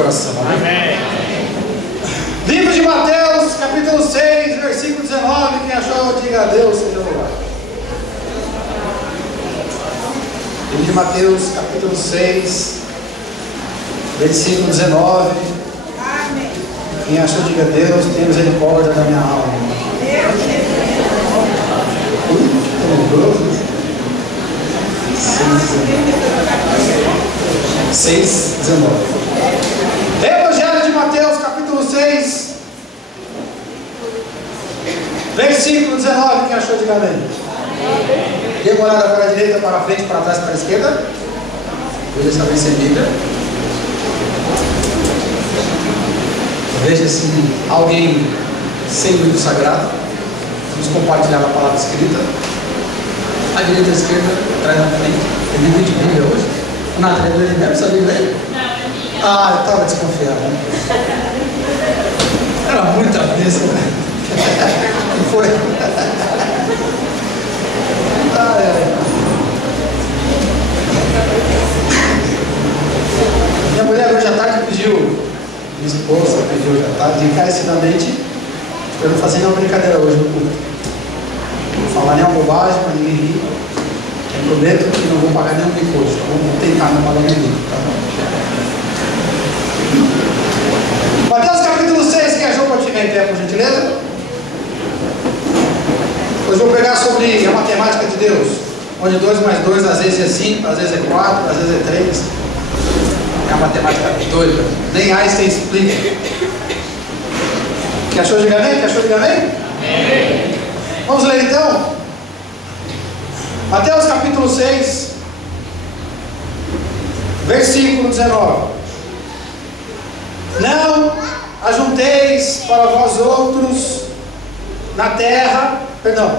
Coração, amém? Livro de Mateus, capítulo 6, versículo 19. Quem achou, diga a Deus, seja louvado. Livro de Mateus, capítulo 6, versículo 19. Quem achou, diga a Deus, tenha misericórdia da minha alma. 6:19. Evangelho de Mateus, capítulo 6, versículo 19. Quem achou, diga amém. Dê uma olhada para a direita, para a frente, para trás, para a esquerda. Veja se alguém sem Bíblia. Veja se alguém sem livro sagrado. Vamos compartilhar a palavra escrita. A direita e a esquerda, atrás e na frente. Tem livro de Bíblia hoje? Nada, é dele mesmo? Sabia ler? Ah, eu estava desconfiado. Era muita bênção, né? Não foi? Minha mulher hoje à tarde pediu, minha esposa pediu hoje à tarde, encarecidamente, para não fazer nenhuma brincadeira hoje no culto. Não falar nenhuma bobagem para ninguém rir. Eu prometo que não vou pagar nenhum mico hoje. Vou tentar não pagar nenhum mico, tá bom? Mateus capítulo 6, quem achou pode ficar em pé, por gentileza? Hoje vou pregar sobre a matemática de Deus, onde 2 mais 2 às vezes é 5, às vezes é 4, às vezes é 3. É uma matemática doida, nem Einstein explica. Quem achou, diga amém? Quem achou, diga amém? Vamos ler então? Mateus capítulo 6, versículo 19. Não ajunteis para vós outros na terra,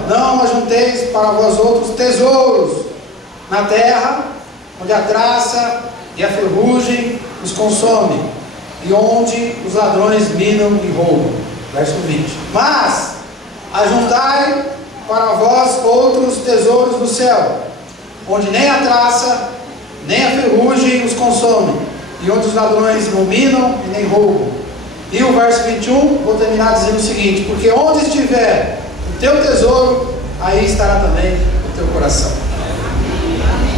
não ajunteis para vós outros tesouros na terra, onde a traça e a ferrugem os consome, e onde os ladrões minam e roubam. Verso 20. Mas ajuntai para vós outros tesouros do céu, onde nem a traça, nem a ferrugem os consomem, e onde os ladrões não minam e nem roubam. E o verso 21, vou terminar dizendo o seguinte: porque onde estiver o teu tesouro, aí estará também o teu coração.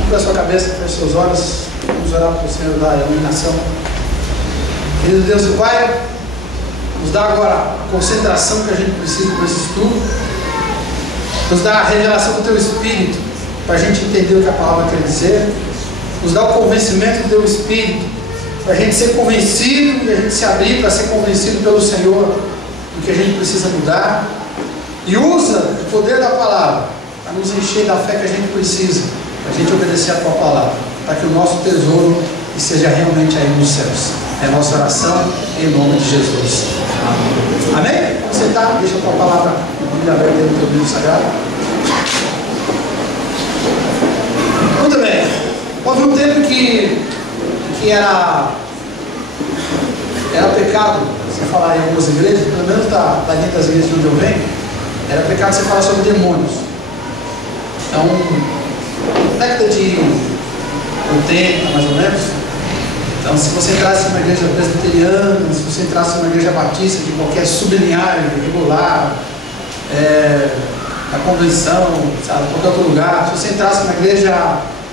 Cubra a sua cabeça, feche seus olhos, vamos orar para o Senhor da iluminação. Querido Deus e Pai, nos dá agora a concentração que a gente precisa para esse estudo. Nos dá a revelação do Teu Espírito, para a gente entender o que a palavra quer dizer. Nos dá o convencimento do Teu Espírito, para a gente ser convencido e a gente se abrir para ser convencido pelo Senhor do que a gente precisa mudar. E usa o poder da palavra para nos encher da fé que a gente precisa, para a gente obedecer a Tua palavra, para que o nosso tesouro esteja realmente aí nos céus. É a nossa oração em nome de Jesus. Amém? Você está? Deixa a Tua palavra aberta no Teu livro sagrado. Muito bem. Houve um tempo que era pecado você falar em algumas igrejas, pelo menos dali das igrejas de onde eu venho, era pecado você falar sobre demônios. Então, na década de 80 mais ou menos, então se você entrasse numa igreja presbiteriana, se você entrasse numa igreja batista de qualquer sublinhagem, regular, na convenção, sabe, qualquer outro lugar, se você entrasse numa igreja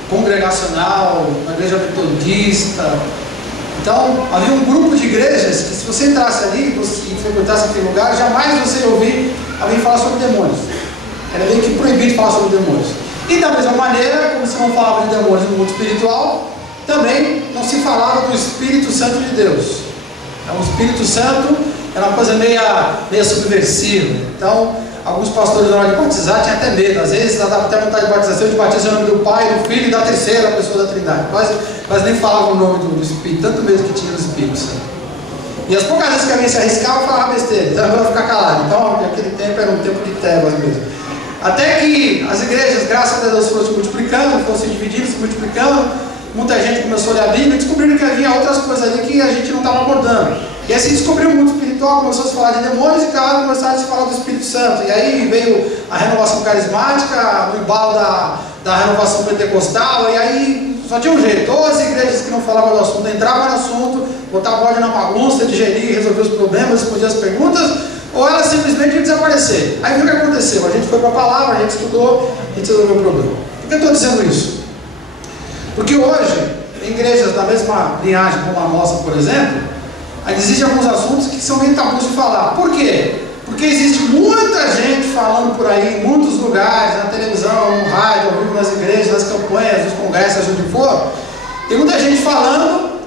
congregacional, uma igreja metodista, então havia um grupo de igrejas que se você entrasse ali e frequentasse aquele lugar, jamais você ia ouvir alguém falar sobre demônios. Era meio que proibido falar sobre demônios. E da mesma maneira, como se não falava de demônios no mundo espiritual, também não se falava do Espírito Santo de Deus. Então o Espírito Santo era uma coisa meio subversiva. Então alguns pastores na hora de batizar tinham até medo, às vezes dava até vontade de batizar, de batizar o nome do Pai, do Filho e da terceira pessoa da Trindade, quase nem falavam o nome do Espírito, tanto medo que tinha do Espírito Santo. E as poucas vezes que alguém se arriscava, falava besteira, então eu vou ficar calado. Então naquele tempo era um tempo de trevas mesmo. Até que as igrejas, graças a Deus, foram se multiplicando, foram se dividindo, se multiplicando, muita gente começou a ler a Bíblia e descobriram que havia outras coisas ali que a gente não estava abordando. E aí se descobriu o mundo espiritual, começou a se falar de demônios e claro, começaram a se falar do Espírito Santo. E aí veio a renovação carismática, o embalo da renovação pentecostal, e aí Só tinha um jeito, ou as igrejas que não falavam do assunto entravam no assunto, botavam ordem na bagunça, digerir, resolver os problemas, responder as perguntas, ou elas simplesmente iam desaparecer. Aí viu o que aconteceu? A gente foi para a palavra, a gente estudou, a gente resolveu o problema. Por que eu estou dizendo isso? Porque hoje, em igrejas da mesma linhagem como a nossa, por exemplo, existem alguns assuntos que são meio tabus de falar. Por quê? Porque existe muita gente falando por aí, em muitos lugares, na televisão, no rádio, ao vivo nas igrejas, nas campanhas, nos congressos, onde for. Tem muita gente falando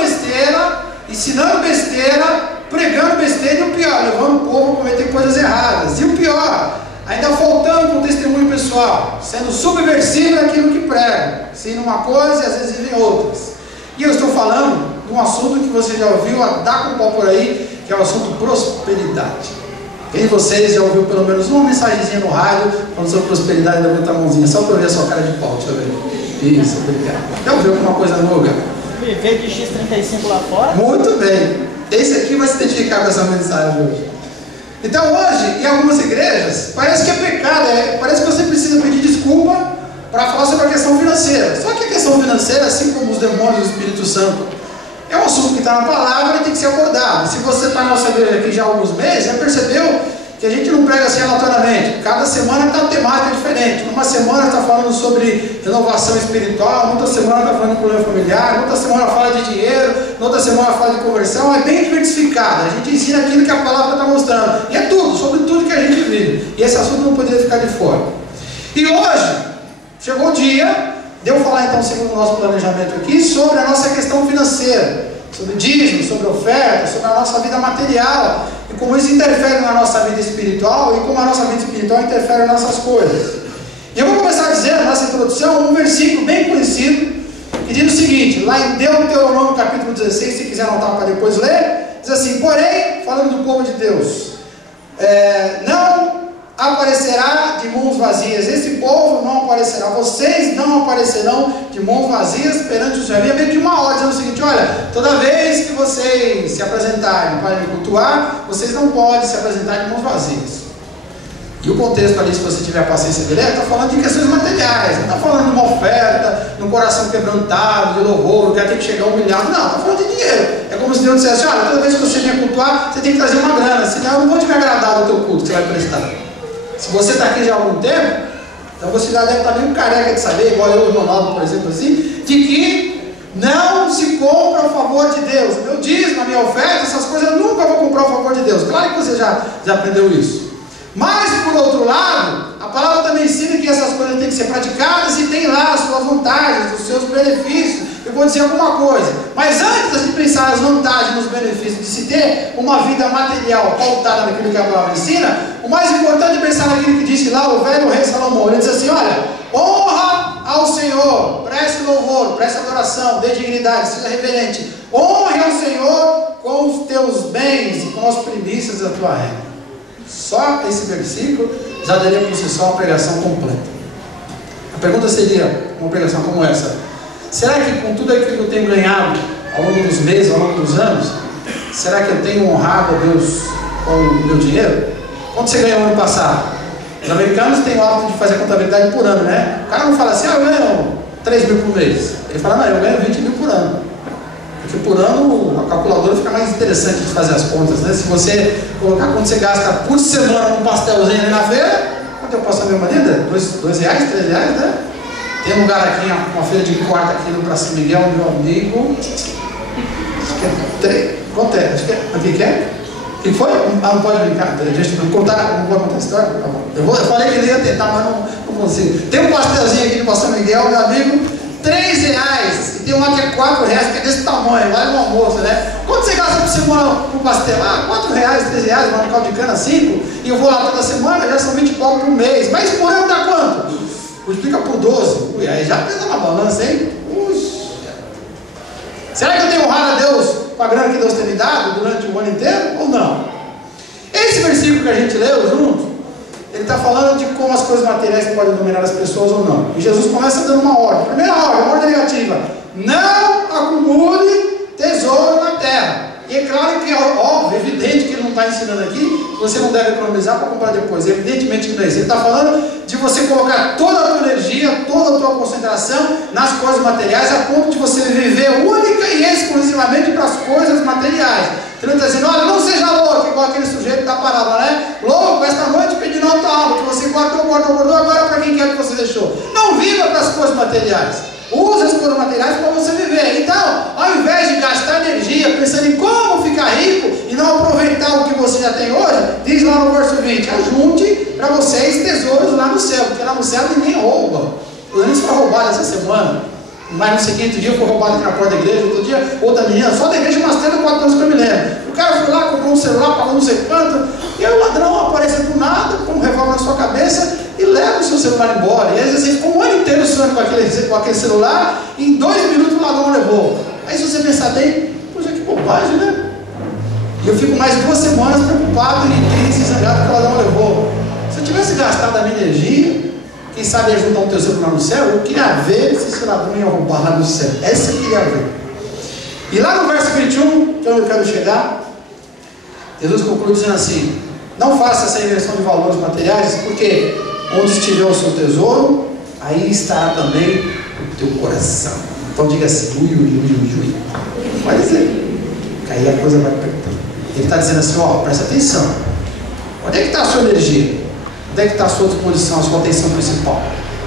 besteira, ensinando besteira, pregando besteira, e o pior, levando o povo a cometer coisas erradas. E o pior, ainda faltando com o testemunho pessoal, sendo subversivo daquilo que prega, ensina uma coisa e às vezes vivem outras. E eu estou falando de um assunto que você já ouviu a dar com o pau por aí, que é o assunto prosperidade. Quem de vocês já ouviu pelo menos uma mensagenzinha no rádio falando sobre prosperidade? Levanta a mãozinha, só para eu ver a sua cara de pau, deixa eu ver. Isso, obrigado. Já ouviu alguma coisa no lugar? Viver de X35 lá fora? Muito bem. Esse aqui vai se identificar com essa mensagem hoje. Então hoje, em algumas igrejas, parece que é pecado, parece que você precisa pedir desculpa para falar sobre a questão financeira. Só que a questão financeira, assim como os demônios do Espírito Santo, é um assunto que está na palavra e tem que ser abordado. Se você está na nossa igreja aqui já há alguns meses, já percebeu que a gente não prega assim aleatoriamente. Cada semana está uma temática diferente. Numa semana está falando sobre renovação espiritual, noutra semana está falando de problema familiar, noutra semana fala de dinheiro, noutra semana fala de conversão. É bem diversificado. A gente ensina aquilo que a palavra está mostrando. E é tudo, sobre tudo que a gente vive. E esse assunto não poderia ficar de fora. E hoje, chegou o dia de eu falar então, segundo o nosso planejamento aqui, sobre a nossa questão financeira, sobre dízimo, sobre oferta, sobre a nossa vida material, e como isso interfere na nossa vida espiritual, e como a nossa vida espiritual interfere nas nossas coisas. E eu vou começar a dizer, na nossa introdução, um versículo bem conhecido, que diz o seguinte, lá em Deuteronômio capítulo 16, se quiser anotar para depois ler, diz assim: porém, falando do povo de Deus, não aparecerá de mãos vazias, esse povo não aparecerá, vocês não aparecerão de mãos vazias perante o Senhor. Havia meio que uma ordem dizendo o seguinte: olha, toda vez que vocês se apresentarem para me cultuar, vocês não podem se apresentar de mãos vazias. E o contexto ali, se você tiver a paciência de ler, está falando de questões materiais, não está falando de uma oferta, de um coração quebrantado, de louvor, que tem que chegar humilhado, não, está falando de dinheiro. É como se Deus dissesse: olha, toda vez que você vier cultuar, você tem que trazer uma grana, senão eu não vou te me agradar do teu culto que você vai prestar. Se você está aqui já há algum tempo, então você já deve estar meio careca de saber, igual eu e o Ronaldo, por exemplo, assim, de que não se compra a favor de Deus. Meu dízimo, a minha oferta, essas coisas eu nunca vou comprar a favor de Deus. Claro que você já aprendeu isso. Mas, por outro lado, a palavra também ensina que essas coisas têm que ser praticadas e tem lá as suas vantagens, os seus benefícios. Eu vou dizer alguma coisa, mas antes de pensar nas vantagens, nos benefícios de se ter uma vida material pautada naquilo que a palavra ensina, o mais importante é pensar naquilo que disse lá o velho rei Salomão. Ele diz assim: olha, honra ao Senhor, preste louvor, preste adoração, dê dignidade, seja reverente, honre ao Senhor com os teus bens e com as primícias da tua renda. Só esse versículo já daria por si só uma pregação completa. A pergunta seria, uma pregação como essa: será que com tudo aquilo que eu tenho ganhado ao longo dos meses, ao longo dos anos, será que eu tenho honrado a Deus com o meu dinheiro? Quanto você ganhou no ano passado? Os americanos têm o hábito de fazer contabilidade por ano, né? O cara não fala assim: eu ganho 3 mil por mês. Ele fala: não, eu ganho 20 mil por ano. Porque por ano a calculadora fica mais interessante de fazer as contas, né? Se você colocar quanto você gasta por semana num pastelzinho ali na feira, quanto eu posso saber uma linda? R$2, R$3, né? Tem um lugar aqui, uma feira de quarta aqui no Praça Miguel, meu amigo. Acho que é 3. Quanto é? Acho que é. O que é? O que foi? Não pode brincar. Deixa eu contar, não vou contar a história? Tá bom. Eu falei que ele ia tentar, mas não consigo. Tem um pastelzinho aqui no Praça Miguel, meu amigo. R$3, e tem uma que é R$4, que é desse tamanho, vale no almoço, né? Quanto você gasta por semana com pastel? R$4, R$3, uma caldo de cana 5, e eu vou lá toda semana, já são 20 e pouco por mês. Mas por ano dá quanto? Multiplica por 12. Ui, aí já pesa na balança, hein? Puxa. Será que eu tenho honrado a Deus com a grana que Deus tem me dado durante o ano inteiro, ou não? Esse versículo que a gente leu junto, ele está falando de como as coisas materiais podem dominar as pessoas ou não. E Jesus começa dando uma ordem. Primeira ordem, uma ordem negativa: não acumule tesouro na terra. E é claro que é óbvio, evidente que ele não está ensinando aqui que você não deve economizar para comprar depois. Evidentemente que não é isso. Ele está falando de você colocar toda a tua energia, toda a tua concentração nas coisas materiais, a ponto de você viver única e exclusivamente para as coisas materiais. Ele está dizendo, olha, não seja louco, igual aquele sujeito da parábola, né? Louco, esta noite pedindo a tua alma, que você guardou, agora para quem quer que você deixou. Não viva para as coisas materiais. Use as coisas materiais para você viver. Então, ao invés de gastar energia pensando em como ficar rico e não aproveitar o que você já tem hoje, diz lá no verso 20, ajunte para vocês tesouros lá no céu, porque lá no céu ninguém rouba. O Lenis foi roubado essa semana. Mas no seguinte dia foi roubado aqui na porta da igreja, outro dia outra menina, só da igreja umas 3 ou 4 anos que eu me lembro. O cara foi lá, comprou um celular, pagou não sei quanto, e aí o ladrão aparece do nada, com um revólver na sua cabeça e leva o seu celular embora. E às vezes você ficou um ano inteiro sonhando com aquele celular, e em 2 minutos o ladrão levou. Aí se você pensar bem, poxa, que bobagem, né? E eu fico mais 2 semanas preocupado e triste, zangado que o ladrão levou. Se eu tivesse gastado a minha energia, quem sabe ia juntar um tesouro lá no céu, eu queria ver se esse ladrão ia roubar lá no céu. Essa eu queria ver. E lá no verso 21, que eu quero chegar, Jesus conclui dizendo assim: não faça essa inversão de valores materiais, porque onde estiver o seu tesouro, aí estará também o teu coração. Então diga assim, ui. Vai dizer, que aí a coisa vai apertando. Ele está dizendo assim, ó, presta atenção. Onde é que está a sua energia? Onde é que está a sua disposição, a sua atenção principal?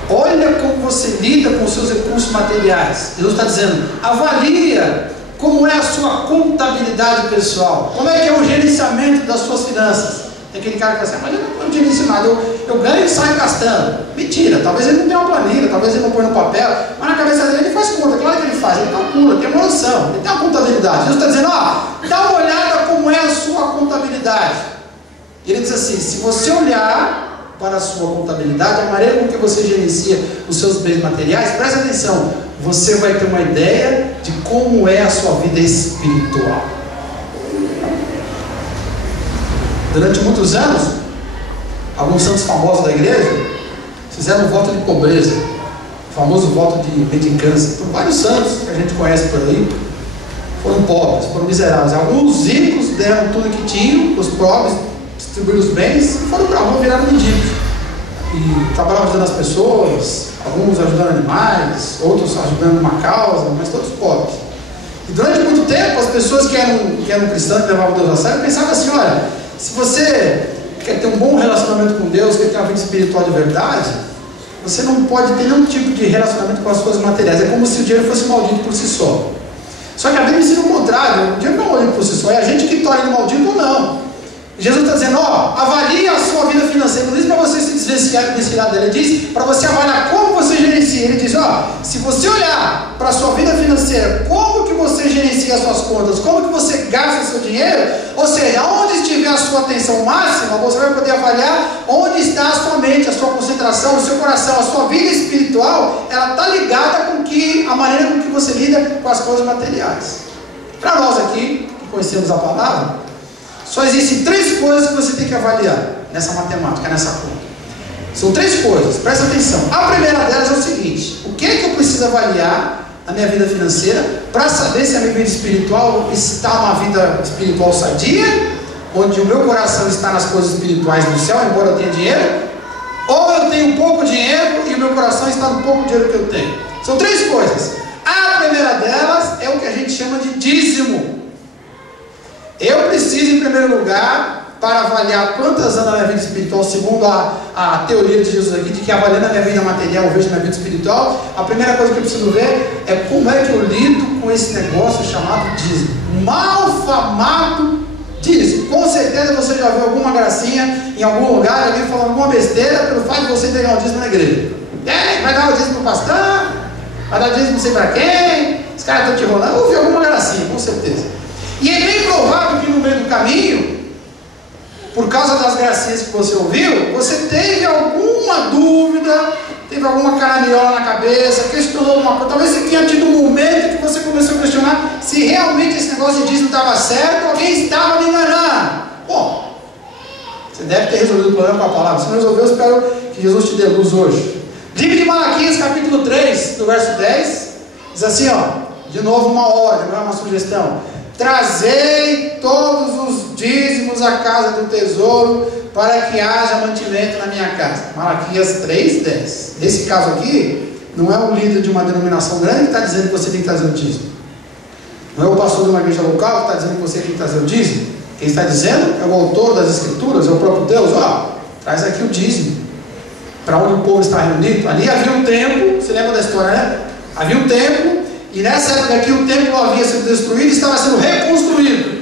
Olha como você lida com os seus recursos materiais. Jesus está dizendo, avalia como é a sua contabilidade pessoal. Como é que é o gerenciamento das suas finanças? Tem aquele cara que fala assim, mas eu não gerencio nada, eu ganho e saio gastando. Mentira, talvez ele não tenha uma planilha, talvez ele não põe no papel, mas na cabeça dele ele faz conta. Claro que ele faz, ele calcula, tem uma noção, ele tem uma contabilidade. Jesus está dizendo, ó, dá uma olhada como é a sua contabilidade. Ele diz assim, se você olhar para a sua contabilidade, a maneira com que você gerencia os seus bens materiais, presta atenção, você vai ter uma ideia de como é a sua vida espiritual. Durante muitos anos, alguns santos famosos da igreja fizeram um voto de pobreza, o famoso voto de mendicância. Por vários santos que a gente conhece por aí, foram pobres, foram miseráveis. Alguns ricos deram tudo que tinham, os pobres distribuíram os bens e foram para a rua, viraram mendigos. E trabalhavam ajudando as pessoas, alguns ajudando animais, outros ajudando uma causa, mas todos pobres. E durante muito tempo, as pessoas que eram cristãs, que levavam Deus a sério, pensavam assim, olha, se você quer ter um bom relacionamento com Deus, quer ter uma vida espiritual de verdade, você não pode ter nenhum tipo de relacionamento com as coisas materiais. É como se o dinheiro fosse maldito por si só. Só que a Bíblia ensina o contrário, o dinheiro não é maldito por si só, é a gente que torna ele maldito ou não. Jesus está dizendo, ó, avalie a sua vida financeira. Não diz para você se desvencilhar dela, ele diz para você avaliar como você gerencia. Ele diz, ó, se você olhar para a sua vida financeira, como que você gerencia as suas contas, como que você gasta o seu dinheiro, ou seja, onde estiver a sua atenção máxima, você vai poder avaliar onde está a sua mente, a sua concentração, o seu coração, a sua vida espiritual, ela está ligada com a maneira com que você lida com as coisas materiais. Para nós aqui, que conhecemos a palavra, só existem 3 coisas que você tem que avaliar nessa matemática, nessa conta. São 3 coisas, presta atenção. A primeira delas é o seguinte: o que é que eu preciso avaliar na minha vida financeira para saber se a minha vida espiritual está uma vida espiritual sadia, onde o meu coração está nas coisas espirituais do céu, embora eu tenha dinheiro, ou eu tenho pouco dinheiro e o meu coração está no pouco dinheiro que eu tenho. São 3 coisas. A primeira delas é o que a gente chama de dízimo. Eu preciso, em primeiro lugar, para avaliar quantas anos na minha vida espiritual, segundo a teoria de Jesus aqui, de que avaliando a minha vida material, eu vejo a minha vida espiritual, a primeira coisa que eu preciso ver é como é que eu lido com esse negócio chamado dízimo. Malfamado dízimo. Com certeza você já viu alguma gracinha em algum lugar, alguém falando alguma besteira pelo fato de você entregar o dízimo na igreja. Vai dar o dízimo para o pastor, vai dar o dízimo não sei para quem, os caras estão te enrolando. Eu ouvi alguma gracinha, com certeza. E é bem provável que no meio do caminho, por causa das gracinhas que você ouviu, você teve alguma dúvida, teve alguma caraminhola na cabeça, questionou alguma coisa. Talvez você tenha tido um momento que você começou a questionar se realmente esse negócio de dízimo estava certo ou alguém estava me enganando. Bom, você deve ter resolvido o problema com a palavra. Se não resolveu, eu espero que Jesus te dê luz hoje. Livro de Malaquias, capítulo 3, do verso 10, diz assim, ó, de novo uma ordem, não é uma sugestão. trazei todos os dízimos à casa do tesouro, para que haja mantimento na minha casa. Malaquias 3:10. Nesse caso aqui, não é o líder de uma denominação grande que está dizendo que você tem que trazer o dízimo. Não é o pastor de uma igreja local que está dizendo que você tem que trazer o dízimo. Quem está dizendo é o autor das escrituras, é o próprio Deus. Traz aqui o dízimo, para onde o povo está reunido. Ali havia um templo, você lembra da história, né? Havia um templo, e nessa época aqui o templo havia sido destruído e estava sendo reconstruído.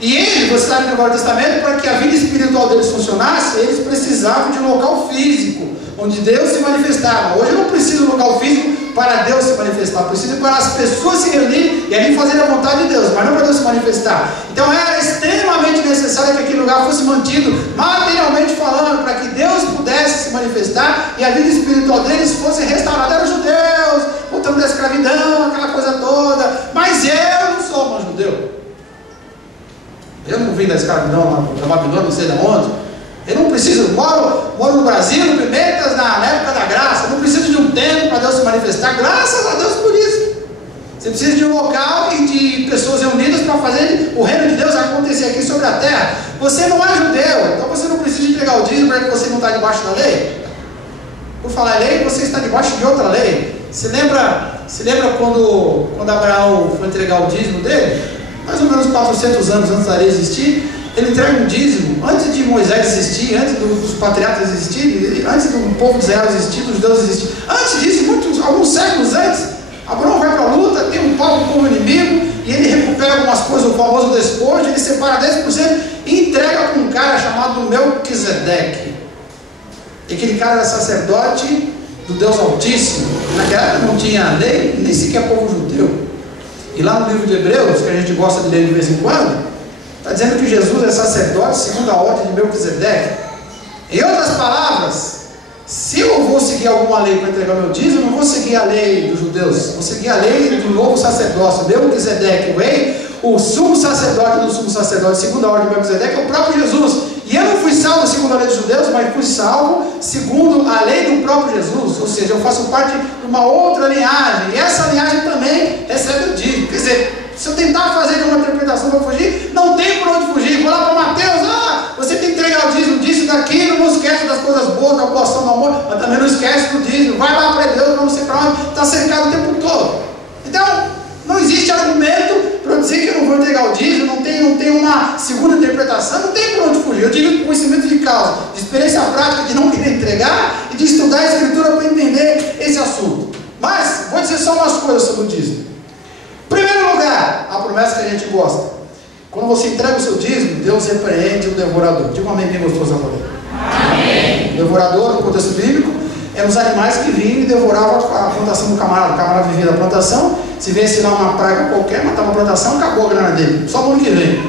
E ele, você sabe no Antigo Testamento, para que a vida espiritual deles funcionasse, eles precisavam de um local físico, onde Deus se manifestava. Hoje eu não preciso de um local físico para Deus se manifestar, eu preciso para as pessoas se reunirem e ali fazer a vontade de Deus, mas não para Deus se manifestar. Então era extremamente necessário que aquele lugar fosse mantido, materialmente falando, para que Deus pudesse se manifestar e a vida espiritual deles fosse restaurada. Eram judeus, voltando da escravidão, aquela coisa toda, mas eu não sou um judeu. Eu não vim da escravidão da Babilônia, não sei de onde. Eu não preciso, moro no Brasil, no Pimentas, na época da graça. Eu não preciso de um tempo para Deus se manifestar. Graças a Deus por isso. Você precisa de um local e de pessoas reunidas para fazer o reino de Deus acontecer aqui sobre a terra. Você não é judeu, então você não precisa entregar o dízimo para que você não está debaixo da lei. Por falar lei, você está debaixo de outra lei. Se lembra quando Abraão foi entregar o dízimo dele? Mais ou menos 400 anos antes da lei existir, ele entrega um dízimo, antes de Moisés existir, antes dos patriarcas existirem, antes do povo de Israel existir, dos deuses existir. Antes disso, alguns séculos antes, Abraão vai para a luta, tem um pau com o inimigo, e ele recupera algumas coisas, o famoso despojo, ele separa 10% e entrega para um cara chamado Melquisedeque. E aquele cara era sacerdote do Deus Altíssimo. Naquela época não tinha lei, nem sequer povo judeu. E lá no livro de Hebreus, que a gente gosta de ler de vez em quando, está dizendo que Jesus é sacerdote segundo a ordem de Melquisedeque. Em outras palavras, se eu vou seguir alguma lei para entregar meu dízimo, eu não vou seguir a lei dos judeus, vou seguir a lei do novo sacerdócio. Melquisedeque, o rei, o sumo sacerdote do sumo sacerdote, segundo a ordem de Melquisedeque, é o próprio Jesus. E eu não fui salvo segundo a lei dos judeus, mas fui salvo segundo a lei do próprio Jesus. Ou seja, eu faço parte de uma outra linhagem, e essa linhagem também recebe o dízimo. Quer dizer, se eu tentar fazer uma interpretação para fugir, não tem por onde fugir. Vou lá para Mateus, você tem que entregar o dízimo disso, daquilo, não esquece das coisas boas, da doação do amor, mas também não esquece do dízimo. Vai lá para Deus, não sei para onde, está cercado o tempo todo. Então, não existe argumento para eu dizer que eu não vou entregar o dízimo, não tem uma segunda interpretação, não tem por onde fugir. Eu digo conhecimento de causa, de experiência prática de não querer entregar e de estudar a Escritura para entender esse assunto. Mas, vou dizer só umas coisas sobre o dízimo. Em primeiro lugar, a promessa que a gente gosta. Quando você entrega o seu dízimo, Deus repreende o devorador. Diga um amém bem gostoso agora. Amém. O devorador, no contexto bíblico, eram os animais que vinham e devoravam a plantação do camarada. O camarada vivia da plantação, se vence lá uma praga qualquer, matava a plantação, acabou a grana dele. Só no ano que vem.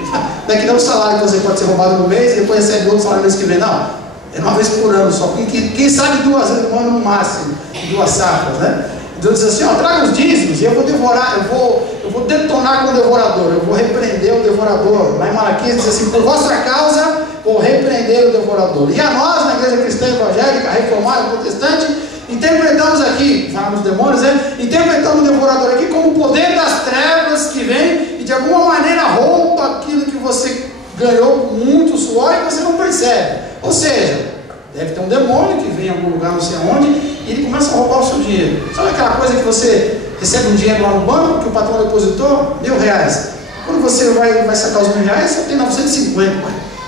Não é que não o salário que você pode ser roubado no mês e depois recebe outro salário no mês que vem. Não. É uma vez por ano só. Quem sabe 2 vezes no ano no máximo. 2 safras, né? Deus diz assim, traga os dízimos e eu vou devorar, eu vou detonar com o devorador, eu vou repreender o devorador. Lá em Malaquias diz assim, por vossa causa vou repreender o devorador. E a nós, na igreja cristã evangélica, reformada, protestante, interpretamos aqui, falamos demônios, interpretamos o devorador aqui como o poder das trevas que vem e de alguma maneira rouba aquilo que você ganhou com muito suor e você não percebe. Ou seja, deve ter um demônio que vem em algum lugar, não sei aonde, e ele começa a roubar o seu dinheiro. Sabe aquela coisa que você recebe um dinheiro lá no banco, que o patrão depositou? R$1.000. Quando você vai sacar os R$1.000, você tem 950.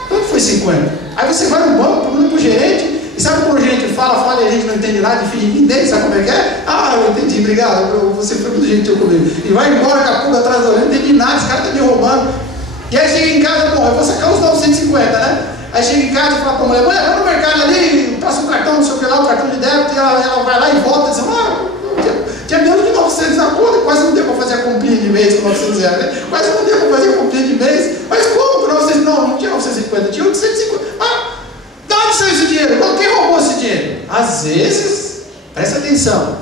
Quanto foi 50? Aí você vai no banco, pergunta pro gerente, e sabe como o gerente fala e a gente não entende nada, e finge que entende, sabe como é que é? Eu entendi, obrigado, você foi muito gentil comigo. E vai embora com a pulga atrás da orelha, não entendi nada, esse cara tá me roubando. E aí chega em casa, eu vou sacar os 950, né? Aí chega em casa e fala para a mulher, vai no mercado ali, passa um cartão, não sei o que lá, um cartão de débito, e ela vai lá e volta e diz, tinha menos de 900 na conta, quase não deu para fazer a comprinha de mês com 900 reais, né? Quase não deu para fazer a comprinha de mês, mas como com 900? Não tinha 950, tinha 850. Da onde saiu esse dinheiro? Quem roubou esse dinheiro? Às vezes, presta atenção,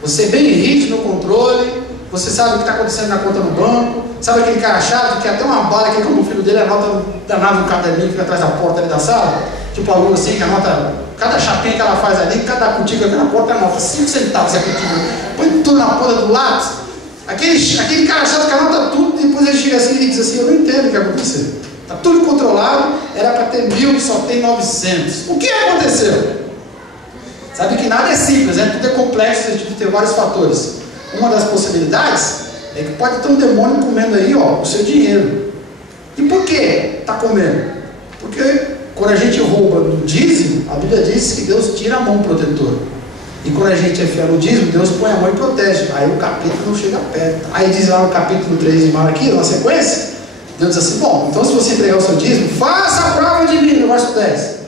você bem rígido no controle, você sabe o que está acontecendo na conta no banco, sabe aquele cara chato que até uma bala que como o filho dele anota danado no caderninho que fica atrás da porta ali da sala, tipo a Lula assim, que anota cada chapinha que ela faz ali, cada cutícula que na porta anota 5 centavos a cutícula, põe tudo na ponta do lápis. Aquele cara chato do canal tá tudo, depois ele chega assim e diz assim, eu não entendo o que aconteceu. Está tudo controlado, era para ter 1000, só tem 900. O que aconteceu? Sabe que nada é simples, né? Tudo é complexo, a gente tem vários fatores. Uma das possibilidades é que pode ter um demônio comendo aí, ó, o seu dinheiro. E por que está comendo? Porque quando a gente rouba no dízimo, a Bíblia diz que Deus tira a mão protetora. E quando a gente é fiel no dízimo, Deus põe a mão e protege. Aí o capítulo não chega perto. Aí diz lá no capítulo 3 de Malaquias, na sequência, Deus diz assim, bom, então se você entregar o seu dízimo, faça a prova de mim, no verso 10.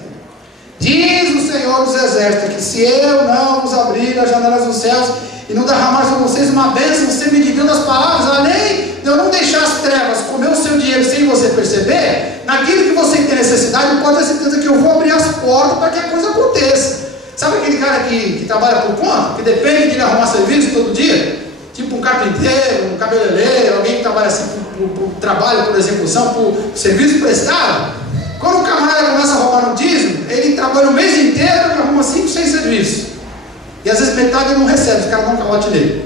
Diz o Senhor dos Exércitos, que se eu não vos abrir as janelas dos céus e não derramar sobre vocês uma bênção, você me digando as palavras, além de eu não deixar as trevas comer o seu dinheiro sem você perceber, naquilo que você tem necessidade, pode ter certeza que eu vou abrir as portas para que a coisa aconteça. Sabe aquele cara que trabalha por conta, que depende de ele arrumar serviço todo dia? Tipo um carpinteiro, um cabeleireiro, alguém que trabalha assim por trabalho, por execução, por serviço prestado. Quando o camarada começa a roubar no dízimo, ele trabalha o mês inteiro e arruma 5, 6 serviços. E às vezes metade ele não recebe, os caras dão um calote nele.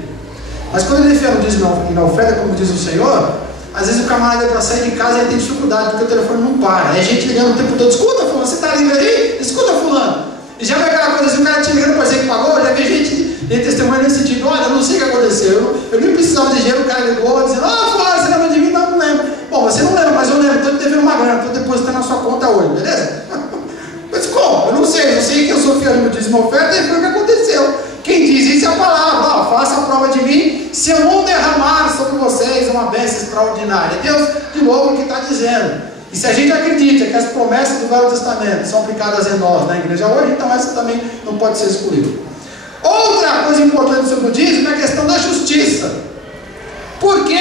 Mas quando ele enfia no dízimo e na oferta, como diz o Senhor, às vezes o camarada para sair de casa ele tem dificuldade, porque o telefone não para. Aí a gente ligando o tempo todo, escuta fulano, você está livre aí? Escuta fulano. E já vai aquela coisa assim, o cara te ligando para dizer que pagou, já vi gente de testemunho nesse sentido, olha, eu não sei o que aconteceu, eu nem precisava de dinheiro, o cara ligou dizendo, fulano, você lembra de mim? Não lembro. Bom, você não lembra, mas eu lembro, estou te devendo uma grana, estou depositando na sua conta hoje, beleza? Mas como? Eu não sei que eu sou fiel no dízimo oferta e foi o que aconteceu. Quem diz isso é a palavra, faça a prova de mim, se eu não derramar sobre vocês uma bênção extraordinária. Deus, de novo, o que está dizendo. E se a gente acredita que as promessas do Velho Testamento são aplicadas em nós, na igreja hoje, então essa também não pode ser excluída. Outra coisa importante sobre o dízimo é a questão da justiça. Por que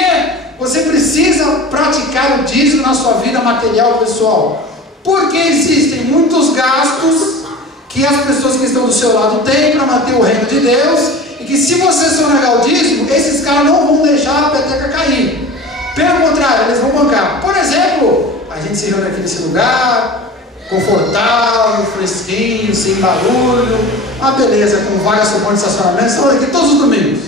você precisa praticar o dízimo na sua vida material pessoal? Porque existem muitos gastos que as pessoas que estão do seu lado têm para manter o reino de Deus, e que se você sonegar o dízimo, esses caras não vão deixar a peteca cair. Pelo contrário, eles vão bancar. Por exemplo, a gente se reúne aqui nesse lugar, confortável, fresquinho, sem barulho, uma beleza, com vagas sobrando de estacionamento, estamos aqui todos os domingos.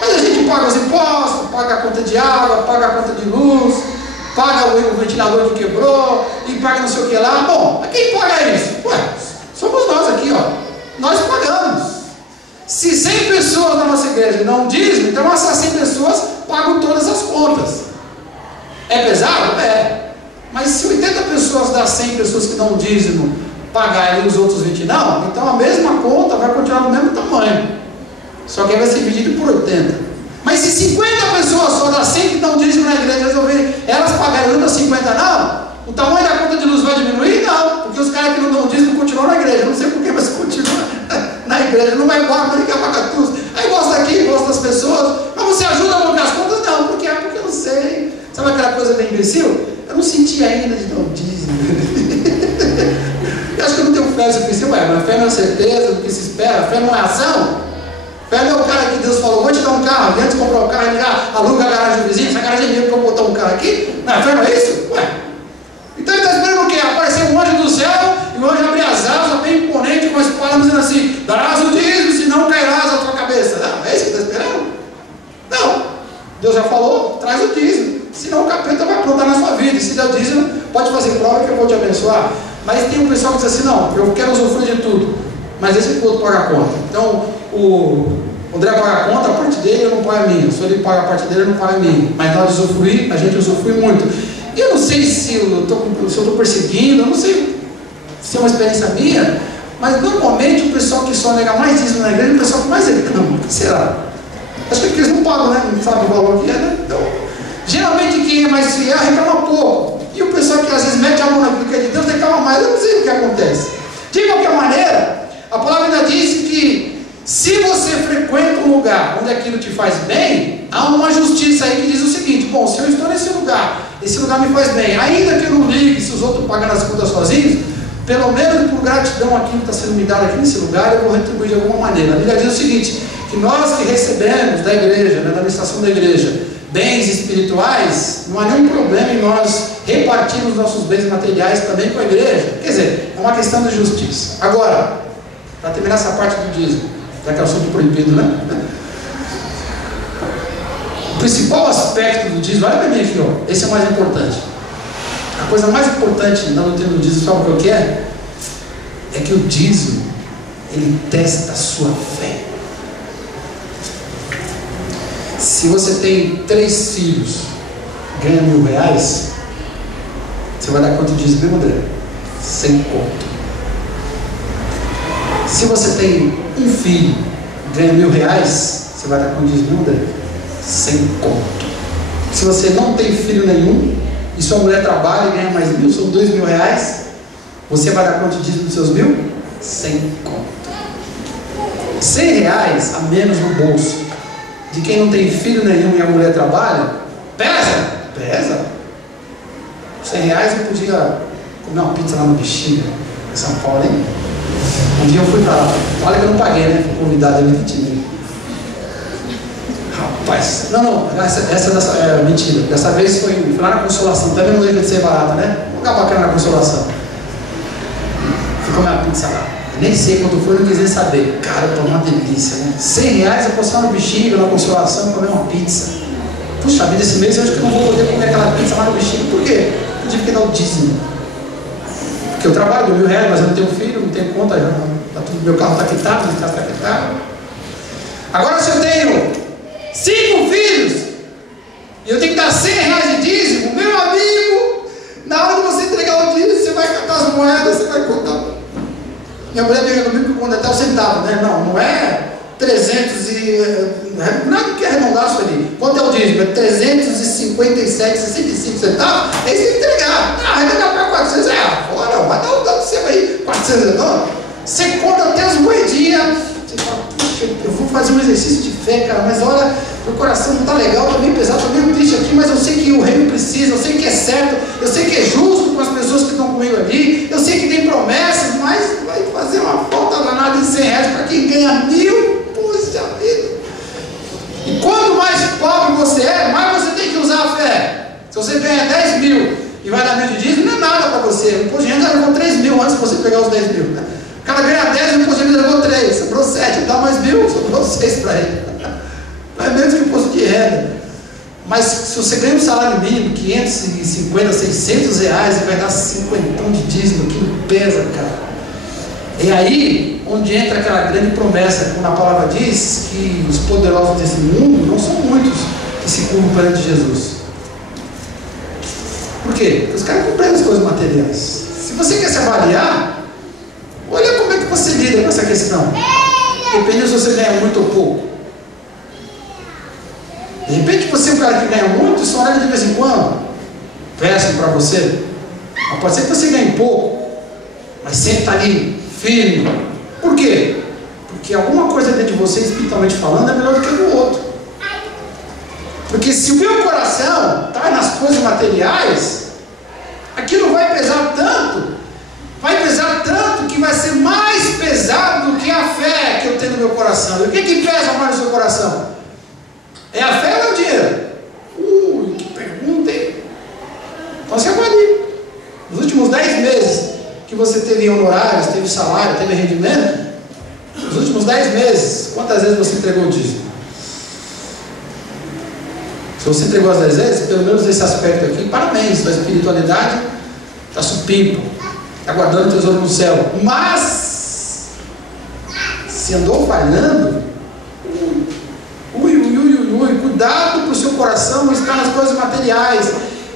Mas a gente paga os impostos, paga a conta de água, paga a conta de luz, paga o ventilador que quebrou, e paga não sei o que lá. Bom, quem paga isso? Ué, somos nós aqui, ó. Nós pagamos. Se 100 pessoas na nossa igreja não dizem, então essas 100 pessoas pagam todas as contas. É pesado? É. Mas se 80 pessoas das 100 pessoas que dão dízimo pagarem e os outros 20 não, então a mesma conta vai continuar do mesmo tamanho. Só que aí vai ser dividido por 80. Mas se 50 pessoas só das 100 que dão dízimo na igreja resolverem elas pagarem, outras 50 não, o tamanho da conta de luz vai diminuir? Não, porque os caras que não dão dízimo continuam na igreja. Não sei porquê, mas continuam na igreja. Não vai embora, mas quer pagar tudo. Aí gosta daqui, gosta das pessoas. Mas você ajuda a bancar as contas? Não, porque eu não sei. Sabe aquela coisa bem imbecil? Eu não senti ainda de dar um dízimo. Eu acho que eu não tenho fé suficiente. Mas fé não é certeza do que se espera. Fé não é ação. Fé não é o cara que Deus falou, vou te dar um carro. Antes de comprar o carro, ele aluga a garagem do vizinho. Essa garagem é minha porque eu vou botar um carro aqui. Não, fé não é isso? Ué. Então ele está esperando o quê? Aparecer um anjo do céu e o anjo abrir as asas, bem imponente, com a espada dizendo assim, darás o dízimo, senão cairás a tua cabeça. Não, é isso que está esperando? Não. Deus já falou, traz o dízimo. Senão o capeta vai aprontar na sua vida. E se der o dízimo, pode fazer prova que eu vou te abençoar. Mas tem um pessoal que diz assim, não, eu quero usufruir de tudo. Mas esse que o outro paga a conta. Então, o André paga a conta, a parte dele eu não pago a minha. Se ele paga a parte dele, eu não pago a minha. Mas na hora de usufruir, a gente usufrui muito. E eu não sei se eu estou perseguindo, eu não sei se é uma experiência minha, mas normalmente o pessoal que só nega mais dízimo na igreja é o pessoal que mais reclama. O que será? Acho que é porque eles não pagam, né? Não sabem o valor que é, né? Então, geralmente quem é mais fiel reclama pouco. E o pessoal que às vezes mete a mão naquilo que é de Deus reclama mais. Eu não sei o que acontece. De qualquer maneira, a palavra ainda diz que se você frequenta um lugar onde aquilo te faz bem, há uma justiça aí que diz o seguinte: bom, se eu estou nesse lugar, esse lugar me faz bem, ainda que eu não ligue se os outros pagam as contas sozinhos, pelo menos por gratidão aquilo que está sendo me dado aqui nesse lugar, eu vou retribuir de alguma maneira. A Bíblia diz o seguinte, que nós que recebemos da igreja, da administração da igreja, bens espirituais, não há nenhum problema em nós repartirmos nossos bens materiais também com a igreja. Quer dizer, é uma questão de justiça. Agora, para terminar essa parte do dízimo, já que é assunto proibido, né? O principal aspecto do dízimo, olha para mim aqui, ó, esse é o mais importante. A coisa mais importante na doutrina do dízimo, sabe o que é? É que o dízimo, ele testa a sua fé. Se você tem 3 filhos, ganha R$1.000, você vai dar quanto dízimo, mesmo, André? 100 conto. Se você tem um filho, ganha R$1.000, você vai dar quanto dízimo, André? 100 conto. Se você não tem filho nenhum e sua mulher trabalha e ganha mais 1.000, são R$2.000, você vai dar quanto dízimo dos seus 1.000? 100 conto. R$100 a menos no bolso de quem não tem filho nenhum e a mulher trabalha, pesa? Pesa. R$100 eu podia comer uma pizza lá no Bexiga, em São Paulo, hein? Um dia eu fui pra lá, olha que eu não paguei, né? Fui convidado, ele tinha. Rapaz, não, essa é mentira. Dessa vez foi lá na Consolação, também não deixa de ser barata, né? Vamos ficar bacana na Consolação. Fui comer uma pizza lá. Nem sei quando foi, não quis nem saber. Cara, foi uma delícia, né? R$100 eu posso ir no Bexiga, na Consolação, comer uma pizza. Puxa vida, esse mês eu acho que eu não vou poder comer aquela pizza lá no Bexiga. Por quê? Eu tive que dar o dízimo. Porque eu trabalho com R$1.000, mas eu não tenho filho, não tenho conta, já, meu carro está quitado, meu carro está quitado. Agora, se eu tenho 5 filhos e eu tenho que dar R$100 de dízimo, meu amigo, na hora de você entregar o dízimo, você vai catar as moedas, você vai contar. Minha mulher veio comigo com até o centavo, né? Não é 300 e... Não quer arredondar isso ali. Quanto é o dízimo? É 357,65 centavos. É isso que entregar. Ah, arredondar para 400 reais. Fora, vai dar um dano seu aí. 400 reais. Você conta até as moedinhas. Você fala, puxa, eu vou fazer um exercício de fé, cara, mas olha, meu coração não está legal, está meio pesado, está meio triste aqui, mas eu sei que o reino precisa, eu sei que é certo, eu sei que é justo com as pessoas que estão comigo ali, eu sei que tem promessas, mas vai fazer uma falta danada em R$100 para quem ganha 1.000, puxa vida. E quanto mais pobre você é, mais você tem que usar a fé. Se você ganha 10.000 e vai dar 1.000 de dízimo, não é nada para você. O imposto de renda levou 3.000 antes de você pegar os 10.000. O cara ganha 10 e o imposto de renda levou 3, sobrou 7, dá mais 1.000, sobrou 6 para ele. Não é mesmo que imposto de renda. Mas se você ganha um salário mínimo, 550, 600 reais, e vai dar 50 de dízimo, aquilo pesa, cara. É aí onde entra aquela grande promessa, quando a palavra diz que os poderosos desse mundo não são muitos que se curvam perante Jesus. Por quê? Porque os caras compreendem as coisas materiais. Se você quer se avaliar, olha como é que você lida com essa questão. Depende se você ganha muito ou pouco. De repente você é um cara que ganha muito, só olha de vez em quando, péssimo para você. Mas pode ser que você ganhe pouco, mas sempre está ali, firme. Por quê? Porque alguma coisa dentro de você, espiritualmente falando, é melhor do que do outro. Porque se o meu coração está nas coisas materiais, aquilo vai pesar tanto que vai ser mais pesado do que a fé que eu tenho no meu coração. E o que pesa mais no seu coração? É a fé ou é o dinheiro? Que pergunta, hein? Então você avalie. Nos últimos 10 meses que você teve honorários, teve salário, teve rendimento, nos últimos 10 meses, quantas vezes você entregou o dízimo? Se você entregou as 10 vezes, pelo menos nesse aspecto aqui, parabéns, sua espiritualidade está supimpa, está guardando o tesouro no céu. Mas, se andou falhando, cuidado para o seu coração não estar nas coisas materiais.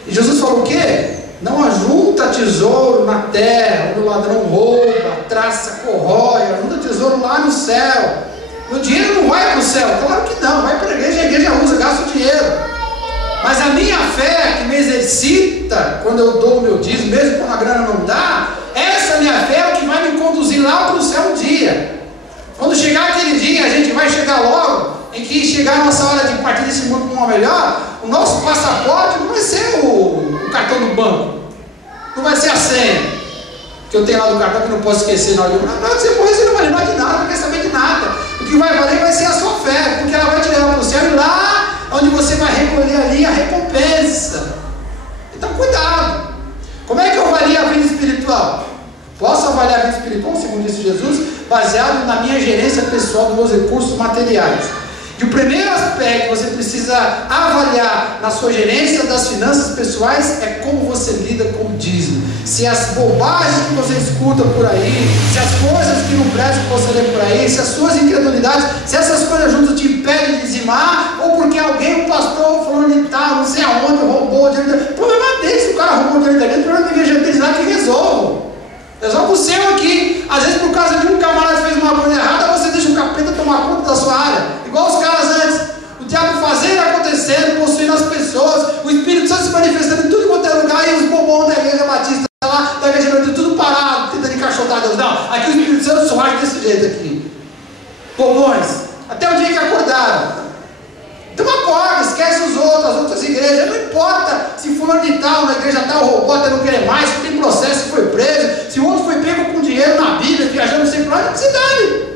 E Jesus falou o quê? Não ajunta tesouro na terra, onde o ladrão rouba, traça, corrói, ajunta tesouro lá no céu. O dinheiro não vai para o céu, claro que não, vai para a igreja usa, gasta o dinheiro. Mas a minha fé que me exercita quando eu dou o meu dízimo, mesmo quando a grana não dá, essa minha fé é o que vai me conduzir lá para o céu um dia. Quando chegar aquele dia, a gente vai chegar logo, em que chegar a nossa hora de partir desse mundo para uma melhor, o nosso passaporte não vai ser o cartão do banco, não vai ser a senha que eu tenho lá do cartão que não posso esquecer na hora de morrer. Você morrer, você não vai lembrar de nada, não quer saber de nada. O que vai valer vai ser a sua fé, porque ela vai te levar para o céu e lá onde você vai recolher ali a recompensa. Então cuidado. Como é que eu avalio a vida espiritual? Posso avaliar a vida espiritual, segundo disse Jesus, baseado na minha gerência pessoal dos meus recursos materiais. E o primeiro aspecto que você precisa avaliar na sua gerência das finanças pessoais é como você lida com o dízimo. Se as bobagens que você escuta por aí, se as coisas que não prestam que você lê por aí, se as suas incredulidades, se essas coisas juntas te impedem de dizimar, ou porque alguém, um pastor fulano de tal, não sei aonde, roubou o dinheiro dele. O problema é dele, se o cara roubou o dinheiro dele, o problema da igreja deles lá que resolve. Resolve o seu aqui. Às vezes por causa de um camarada que fez uma coisa errada, você deixa o capeta tomar conta da sua área. Igual os caras antes. O diabo fazendo e acontecendo, possuindo as pessoas, o Espírito Santo se manifestando em tudo quanto é lugar, e os bobões da igreja batista lá, da igreja batista, tudo parado, tentando encaixotar Deus. Não, aqui o Espírito Santo só age desse jeito aqui. Bobões. Até o dia que acordaram. Então acorda, esquece os outros, as outras igrejas. Não importa se fulano de tal, na igreja tal, roubou até não querer mais, se tem processo, se foi preso, se o outro foi pego com dinheiro na Bíblia, viajando sem plano, não se dane.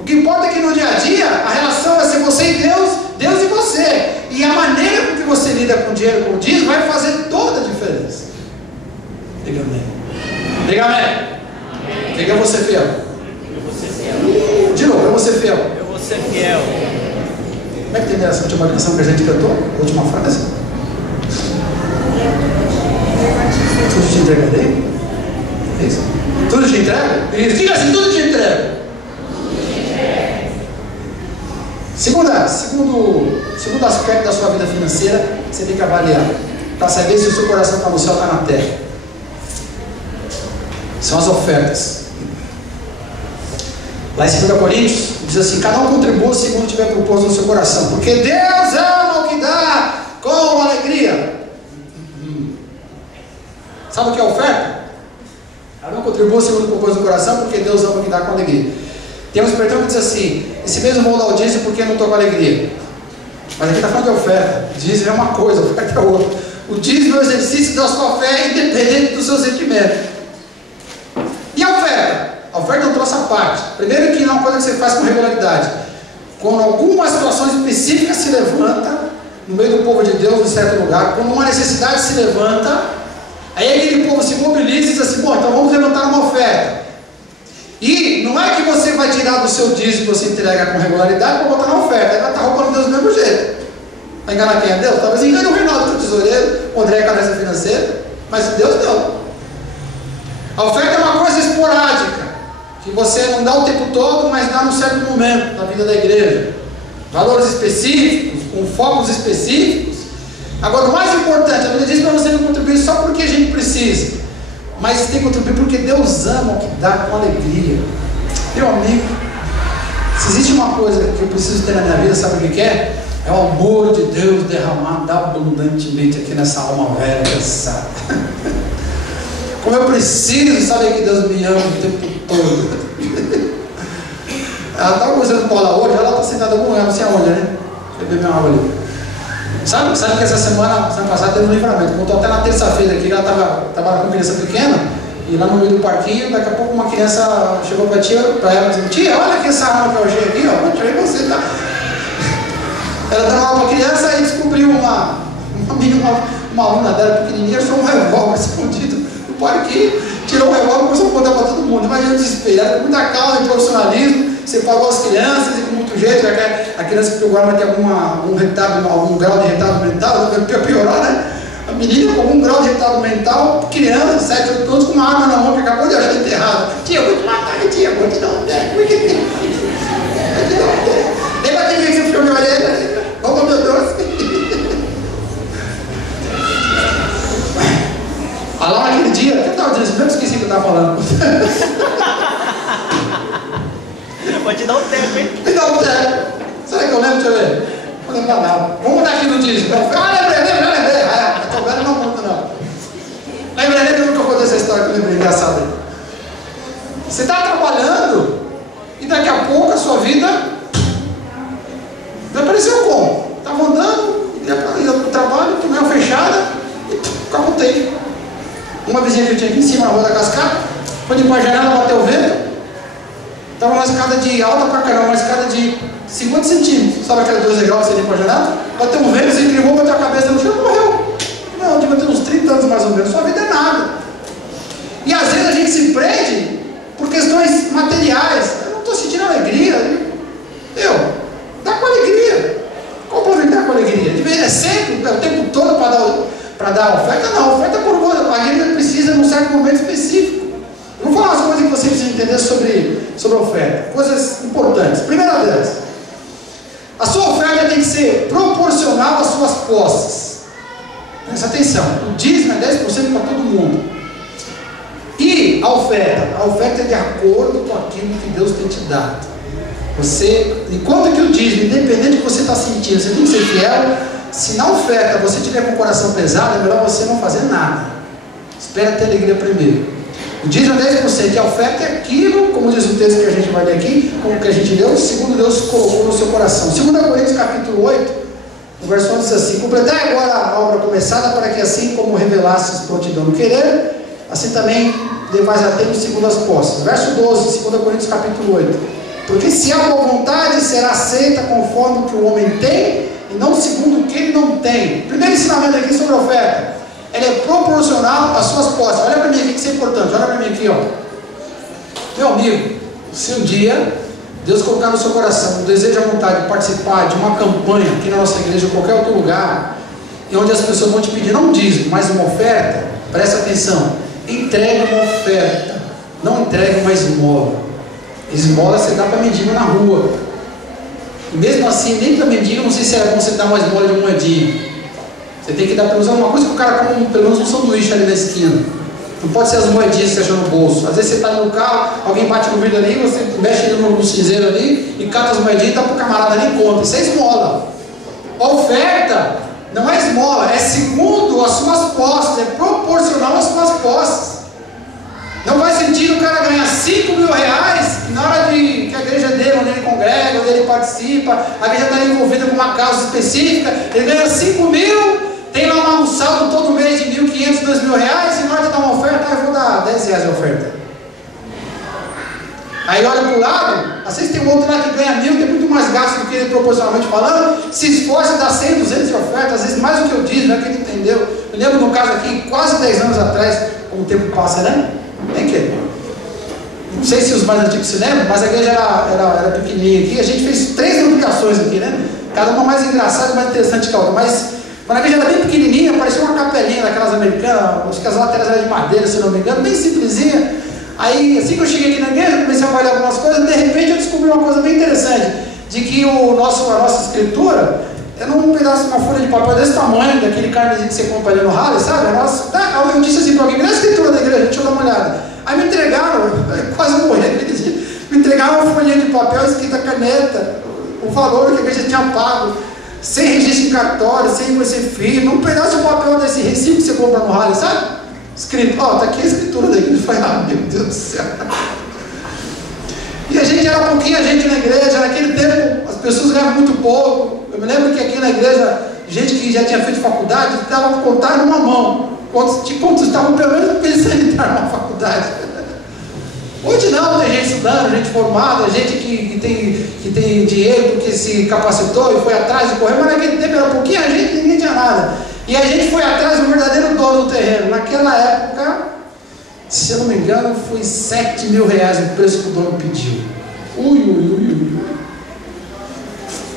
O que importa é que no dia a dia, a relação vai ser você e Deus, Deus e você. E a maneira com que você lida com o dinheiro, com o dízimo, vai fazer toda a diferença. Diga amém. Diga amém. Diga eu vou ser fiel. Eu vou ser fiel. De novo, eu vou ser fiel. Eu vou ser fiel. Como é que tem essa última canção que a gente cantou? A última frase? Tudo te entregarei? É isso? Tudo te entrega? Isso. Diga assim, tudo te entrega. Segundo aspecto da sua vida financeira, você tem que avaliar para saber se o seu coração está no céu ou está na terra. São as ofertas. Lá em 2 Coríntios, diz assim: cada um contribua segundo tiver proposto no seu coração, porque Deus ama o que dá com alegria. Sabe o que é oferta? Cada um contribua segundo propôs no coração, porque Deus ama o que dá com alegria. Tem um espertão que diz assim: esse mesmo vou dar o dízimo porque eu não estou com alegria. Mas aqui está falando de oferta. Dízimo é uma coisa, oferta é outra. O dízimo é o exercício da sua fé, independente do seu sentimento. E a oferta? A oferta é um troço à parte. Primeiro que não é uma coisa que você faz com regularidade. Quando alguma situação específica se levanta, no meio do povo de Deus, em certo lugar, quando uma necessidade se levanta, aí aquele povo se mobiliza e diz assim: bom, então vamos levantar uma oferta. E não é que você vai tirar do seu dízimo que você entrega com regularidade para botar na oferta. Aí vai estar roubando Deus do mesmo jeito. Vai enganar quem é Deus? Talvez engane o Reinaldo, o tesoureiro, o André, a cabeça financeira, mas Deus não. A oferta é uma coisa esporádica, que você não dá o tempo todo, mas dá num certo momento da vida da igreja. Valores específicos, com focos específicos. Agora, o mais importante, a Bíblia diz para você não contribuir só porque a gente precisa, mas tem que contribuir porque Deus ama o que dá com alegria. Meu amigo, se existe uma coisa que eu preciso ter na minha vida, sabe o que é? É o amor de Deus derramado abundantemente aqui nessa alma velha, cansada. Como eu preciso saber que Deus me ama o tempo todo. Ela estava conversando com ela hoje, ela está sentada com ela, não sei aonde, né? Deixa eu beber minha água ali. Sabe que essa semana passada teve um livramento. Contou até na terça-feira aqui, ela estava com criança pequena, e lá no meio do parquinho, daqui a pouco uma criança chegou para ela dizendo: tia, olha aqui essa arma que eu achei aqui, ó, vou tirar você, tá? Ela dava aula para a criança e descobriu uma aluna dela pequenininha, achou um revólver escondido no parquinho, tirou o revólver e começou a contar para todo mundo. Imagina o desespero, ela com muita calma e profissionalismo, separou as crianças e com muito jeito, já que a criança que pegou vai ter algum grau de retardo mental, para piorar, né? A menina com algum grau de retardo mental, criança, 7, 8 anos, com uma arma na mão que acabou de achar enterrada. Tia, eu vou te matar, tia, eu vou te dar um teco. Vou te dar um teco. Lembra aquele dia que você ficou me olhando? Oh, meu Deus. Olha lá naquele dia, o que eu estava dizendo? Eu esqueci o que eu estava falando. Vou te dar um tempo, hein? Me dá um teco. Será que eu lembro? Deixa eu ver. Não vou lembrar nada. Vamos botar aqui no dízimo. Lembrei. Ah, estou vendo, não conta não. Lembrei que eu contei essa história que eu lembrei, engraçada. Você está trabalhando e daqui a pouco a sua vida desapareceu como? Estava andando, ia para o trabalho, tomei uma fechada e capotei. Uma vizinha que eu tinha aqui em cima na rua da Cascata, foi limpar a janela, bateu o vento. Estava uma escada de alta pra caramba, uma escada de 50 centímetros. Sabe aquela 12 graus que você limpa a janela? Bateu um vento, você inclinou, bateu a cabeça no chão e morreu. Não, devia ter uns 30 anos mais ou menos, sua vida é nada. E às vezes a gente se prende por questões materiais. Eu não estou sentindo alegria. Dá com para dar oferta? Não, oferta é por a igreja precisa num certo momento específico. Eu vou falar umas coisas que você precisa entender sobre oferta, coisas importantes. Primeira delas, a sua oferta tem que ser proporcional às suas posses. Presta atenção, o dízimo é 10% para todo mundo. E a oferta é de acordo com aquilo que Deus tem te dado. Você, enquanto que o dízimo, independente do que você está sentindo, você tem que ser fiel. Se na oferta você tiver com o coração pesado, é melhor você não fazer nada. Espera ter alegria primeiro. O dízimo é 10%, e a oferta é aquilo, como diz o texto que a gente vai ler aqui, como que a gente leu, segundo Deus colocou no seu coração. 2 Coríntios capítulo 8, o verso 11 diz assim: completai agora a obra começada, para que assim como revelastes prontidão no querer, assim também levais a termo segundo as posses. Verso 12, 2 Coríntios capítulo 8: porque se há boa vontade, será aceita conforme o que o homem tem, e não segundo o que ele não tem. Primeiro ensinamento aqui sobre a oferta: ela é proporcional às suas posses. Olha para mim aqui, que isso é importante. Olha para mim aqui, ó. Meu amigo, se um dia Deus colocar no seu coração o desejo e a vontade de participar de uma campanha aqui na nossa igreja ou qualquer outro lugar, e onde as pessoas vão te pedir não um dízimo, mas uma oferta, presta atenção, entregue uma oferta, não entregue uma esmola. Esmola você dá para mendigo na rua, e mesmo assim, nem para mendigo, não sei se é bom você dar uma esmola de moedinha. Você tem que dar pelo menos uma coisa que o cara come, pelo menos um sanduíche ali na esquina. Não pode ser as moedinhas que você achou no bolso. Às vezes você está no carro, alguém bate no vidro ali, você mexe no cinzeiro ali e cata as moedinhas e dá para o camarada ali e conta. Isso é esmola. A oferta não é esmola, é segundo as suas posses, é proporcional às suas posses. Não faz sentido o cara ganhar 5 mil reais e na hora que a igreja dele, onde ele congrega, onde ele participa, a igreja está envolvida com uma causa específica, ele ganha 5 mil, tem lá um saldo todo mês de 1.500, 2.000 reais, e na hora de dar uma oferta, eu vou dar 10 reais de oferta. Aí olha para o lado, às vezes tem um outro lá que ganha 1.000, tem muito mais gasto do que ele proporcionalmente falando, se esforça e dá 100, 200 de oferta, às vezes mais do que eu disse, não é que ele entendeu. Eu lembro no caso aqui, quase 10 anos atrás, como o tempo passa, né? Nem que não sei se os mais antigos se lembram, mas a igreja era pequenininha aqui, a gente fez 3 aplicações aqui, né? Cada uma mais engraçada e mais interessante que a outra, mas quando a igreja era bem pequenininha, parecia uma capelinha daquelas americanas, acho que as laterais eram de madeira, se não me engano, bem simplesinha. Aí, assim que eu cheguei aqui na igreja, comecei a avaliar algumas coisas, de repente eu descobri uma coisa bem interessante, de que a nossa escritura era um pedaço de uma folha de papel desse tamanho, daquele carnezinho que você compra ali no rally, sabe? Eu disse assim para alguém: me dá a escritura da igreja, deixa eu dar uma olhada. Aí me entregaram, eu quase morri aquele dia, me entregaram uma folhinha de papel escrita caneta, o valor que a igreja tinha pago, sem registro em cartório, sem você filho, num pedaço de papel desse recibo que você compra no rally, sabe? Escrito, ó, tá aqui a escritura da igreja. Eu falei: ah, meu Deus do céu. E a gente era pouquinha gente na igreja, naquele tempo as pessoas ganhavam muito pouco. Eu me lembro que aqui na igreja, gente que já tinha feito faculdade, dava para contar numa mão, quantos estavam pelo menos pensando em entrar numa faculdade. Hoje não, tem gente estudando, gente formada, gente que tem dinheiro porque se capacitou e foi atrás e correu, mas naquele tempo era pouquinha gente, ninguém tinha nada. E a gente foi atrás do verdadeiro dono do terreno. Naquela época, se eu não me engano, foi 7 mil reais o preço que o dono pediu.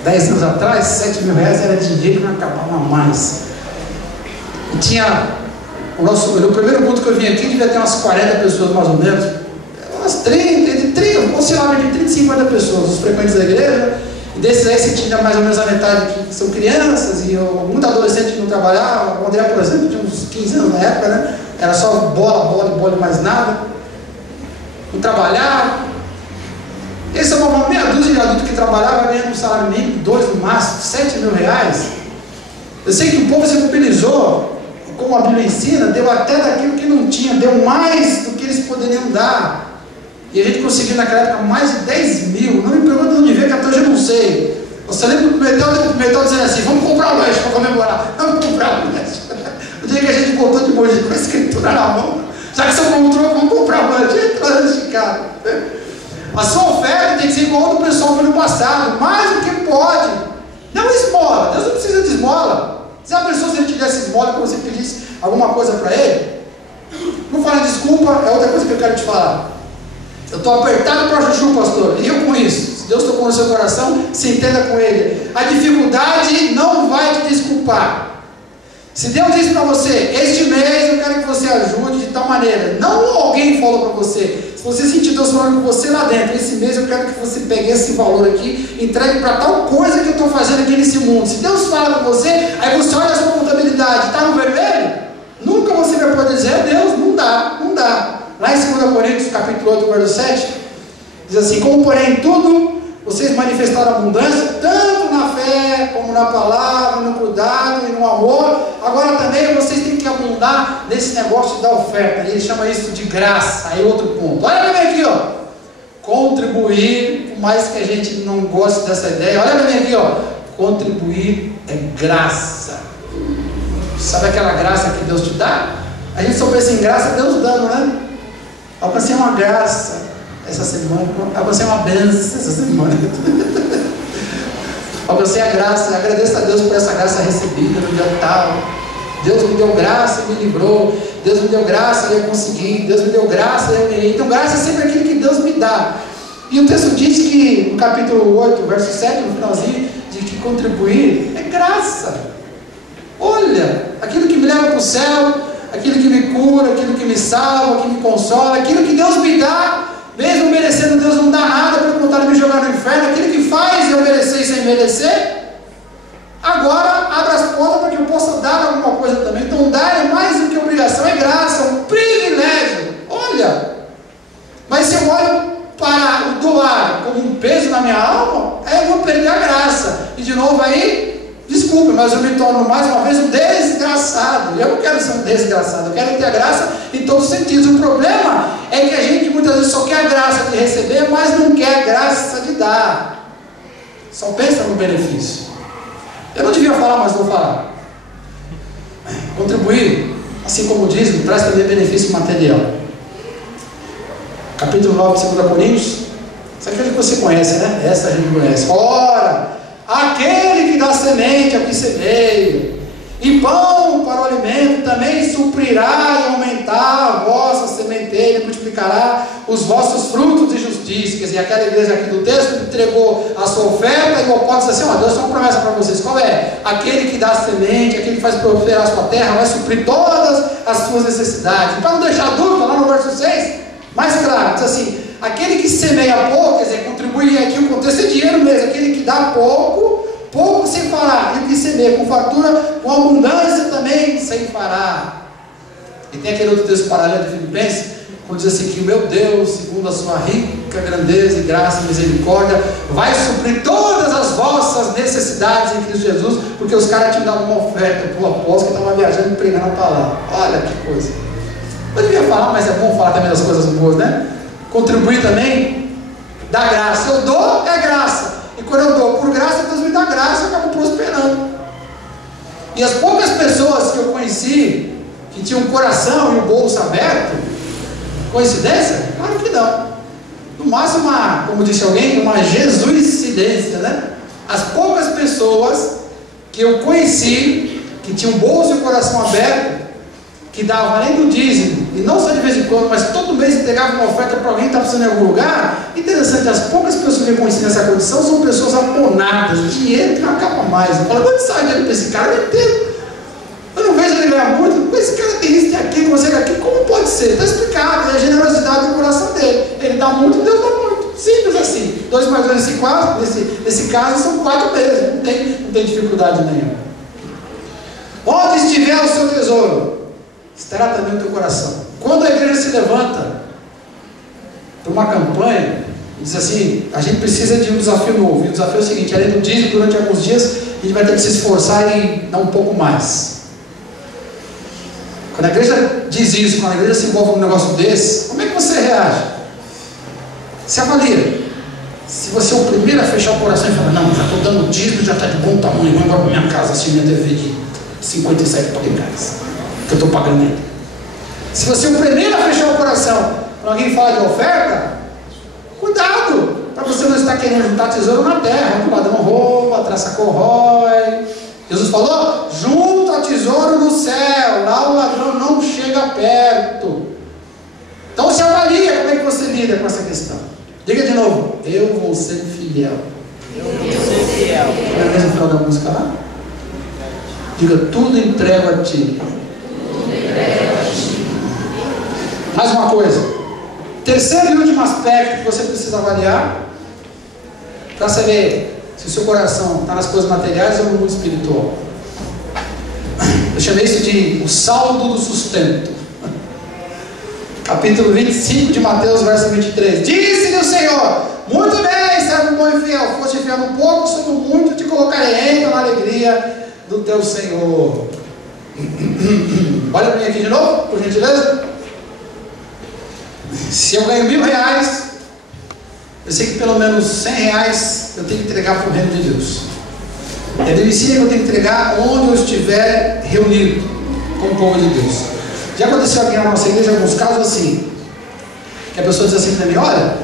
10 anos atrás, 7 mil reais era dinheiro que não acabava mais. E tinha no primeiro culto que eu vim aqui, devia ter umas 40 pessoas mais ou menos, umas 30, oscilava de 30 e 50 pessoas, os frequentes da igreja. E desses aí você tinha mais ou menos a metade que são crianças e muito adolescente que não trabalhava. O André, por exemplo, tinha uns 15 anos na época, né? Era só bola e mais nada. Não trabalhava. Esse é uma meia dúzia de adultos que trabalhava ganhando um salário mínimo, 2 no máximo, 7 mil reais. Eu sei que o povo se mobilizou, como a Bíblia ensina, deu até daquilo que não tinha, deu mais do que eles poderiam dar. E a gente conseguiu naquela época mais de 10 mil. Não me pergunta de onde veio, que até hoje eu não sei. Você lembra do Pimentel dizendo assim: vamos comprar um lanche para comemorar. Vamos comprar um lanche. O dia que a gente voltou de Mogi com a escritura na mão, já que você comprou, vamos comprar um lanche. Entrando de cara. A sua oferta tem que ser igual ao do pessoal que no passado, mais do que pode. Não esmola, Deus não precisa de esmola. Se a pessoa, se ele te desse esmola, que você pedisse alguma coisa para ele, não fala desculpa, é outra coisa que eu quero te falar. Eu estou apertado para chuchu, pastor, e eu com isso. Se Deus tocou no seu coração, se entenda com ele. A dificuldade não vai te desculpar. Se Deus disse para você, este mês eu quero que você ajude de tal maneira, não alguém falou para você, se você sentir Deus falando com você lá dentro, esse mês eu quero que você pegue esse valor aqui, entregue para tal coisa que eu estou fazendo aqui nesse mundo. Se Deus fala com você, aí você olha a sua contabilidade, está no vermelho, nunca você vai poder dizer, Deus, não dá, não dá. Lá em 2 Coríntios, capítulo 8, verso 7, diz assim, como porém em tudo, vocês manifestaram abundância, tanto na fé, como na palavra, no cuidado e no amor, agora também vocês têm que abundar nesse negócio da oferta, ele chama isso de graça. Aí outro ponto, olha para mim aqui, ó, contribuir, por mais que a gente não goste dessa ideia, olha para mim aqui, ó, contribuir é graça. Sabe aquela graça que Deus te dá? A gente só pensa em graça, Deus dando, né? Alcancei uma graça essa semana, alcancei uma bênção essa semana. Alcancei a graça, agradeço a Deus por essa graça recebida no dia tal. Deus me deu graça e me livrou. Deus me deu graça e eu consegui. Deus me deu graça e eu ganhei. Então graça é sempre aquilo que Deus me dá. E o texto diz que no capítulo 8, verso 7, no finalzinho, de que contribuir é graça. Olha, aquilo que me leva para o céu, aquilo que me cura, aquilo que me salva, que me consola, aquilo que Deus me dá, mesmo merecendo, Deus não dá nada, pelo contrário, me jogar no inferno, aquilo que faz eu merecer sem merecer, agora abre as portas para que eu possa dar alguma coisa também. Então dar é mais do que obrigação, é graça, é um privilégio. Olha, mas se eu olho para o doar como um peso na minha alma, eu vou perder a graça, e de novo aí, desculpe, mas eu me torno mais uma vez um desgraçado. Eu não quero ser um desgraçado, eu quero ter a graça em todos os sentidos. O problema é que a gente muitas vezes só quer a graça de receber, mas não quer a graça de dar. Só pensa no benefício. Eu não devia falar, mas vou falar. Contribuir, assim como o dízimo, traz também benefício material. Capítulo 9 de 2 Coríntios. Essa aqui é que você conhece, né? Essa a gente conhece. Ora, aquele que dá semente ao que semeia, e pão para o alimento, também suprirá e aumentar a vossa sementeira, e multiplicará os vossos frutos de justiça. Quer dizer, aquela igreja aqui do texto entregou a sua oferta, igual pode dizer assim, ó, Deus tem uma promessa para vocês, qual é? Aquele que dá semente, aquele que faz prosperar a sua terra, vai suprir todas as suas necessidades. Para não deixar dúvida, lá no verso 6, mais claro, diz assim, aquele que semeia pouco, quer dizer, contribui aqui, o contexto é dinheiro mesmo, aquele que dá pouco, pouco sem parar, e o que semeia com fartura, com abundância também sem parar. E tem aquele outro texto paralelo de Filipenses, quando diz assim, que o meu Deus, segundo a sua rica grandeza e graça e misericórdia, vai suprir todas as vossas necessidades em Cristo Jesus, porque os caras tinham dado uma oferta para o apóstolo que estava viajando e pregando a palavra. Olha que coisa. Eu devia falar, mas é bom falar também das coisas boas, né? Contribuir também, dá graça. Eu dou, é graça. E quando eu dou por graça, Deus me dá graça, eu acabo prosperando. E as poucas pessoas que eu conheci, que tinham o coração e o bolso aberto, coincidência? Claro que não. No máximo, como disse alguém, uma jesuicidência, né? As poucas pessoas que eu conheci, que tinham o bolso e o coração aberto, que davam além do dízimo, e não só de vez em quando, mas todo mês entregavam uma oferta para alguém que está precisando em algum lugar. Interessante, as poucas pessoas que eu conheci nessa condição são pessoas aponadas, dinheiro que não acaba mais. Eu falo, onde sai dinheiro para esse cara? Eu não entendo. Eu não vejo ele ganhar muito, mas esse cara tem isso, tem aquilo, consegue aquilo, como pode ser? Está explicado, é a generosidade do coração dele. Ele dá muito, Deus dá muito. Simples assim. 2 mais 2 nesse caso são 4 mesmo, não tem dificuldade nenhuma. Onde estiver o seu tesouro, estará também o teu coração. Quando a igreja se levanta para uma campanha, diz assim, a gente precisa de um desafio novo. E o desafio é o seguinte, além do dízimo, durante alguns dias, a gente vai ter que se esforçar e dar um pouco mais. Quando a igreja diz isso, quando a igreja se envolve num negócio desse, como é que você reage? Se avalia. Se você é o primeiro a fechar o coração e falar, não, já estou dando dízimo, já está de bom tamanho, vou embora para minha casa, assistir minha TV de 57 polegadas, que eu estou pagando ainda. Se você é o primeiro a fechar o coração, quando alguém fala de oferta, cuidado, para você não estar querendo juntar tesouro na terra, onde o ladrão rouba, a traça corrói. Jesus falou, junta tesouro no céu, lá o ladrão não chega perto. Então se avalia como é que você lida com essa questão. Diga de novo, eu vou ser fiel. Eu vou ser fiel. Não é mesmo final da música lá? Diga, tudo entrego a ti. Mais uma coisa. Terceiro e último aspecto que você precisa avaliar para saber se o seu coração está nas coisas materiais ou no mundo espiritual. Eu chamei isso de o saldo do sustento. Capítulo 25 de Mateus, verso 23. Disse-lhe o Senhor: muito bem, servo bom e fiel, foste fiel no pouco, sobre o muito te colocarei, entra na alegria do teu Senhor. Olha para mim aqui de novo, por gentileza. Se eu ganho R$1.000, eu sei que pelo menos R$100 eu tenho que entregar para o reino de Deus. É delicia que eu tenho que entregar onde eu estiver reunido com o povo de Deus. Já aconteceu aqui na nossa igreja alguns casos assim, que a pessoa diz assim para mim: olha,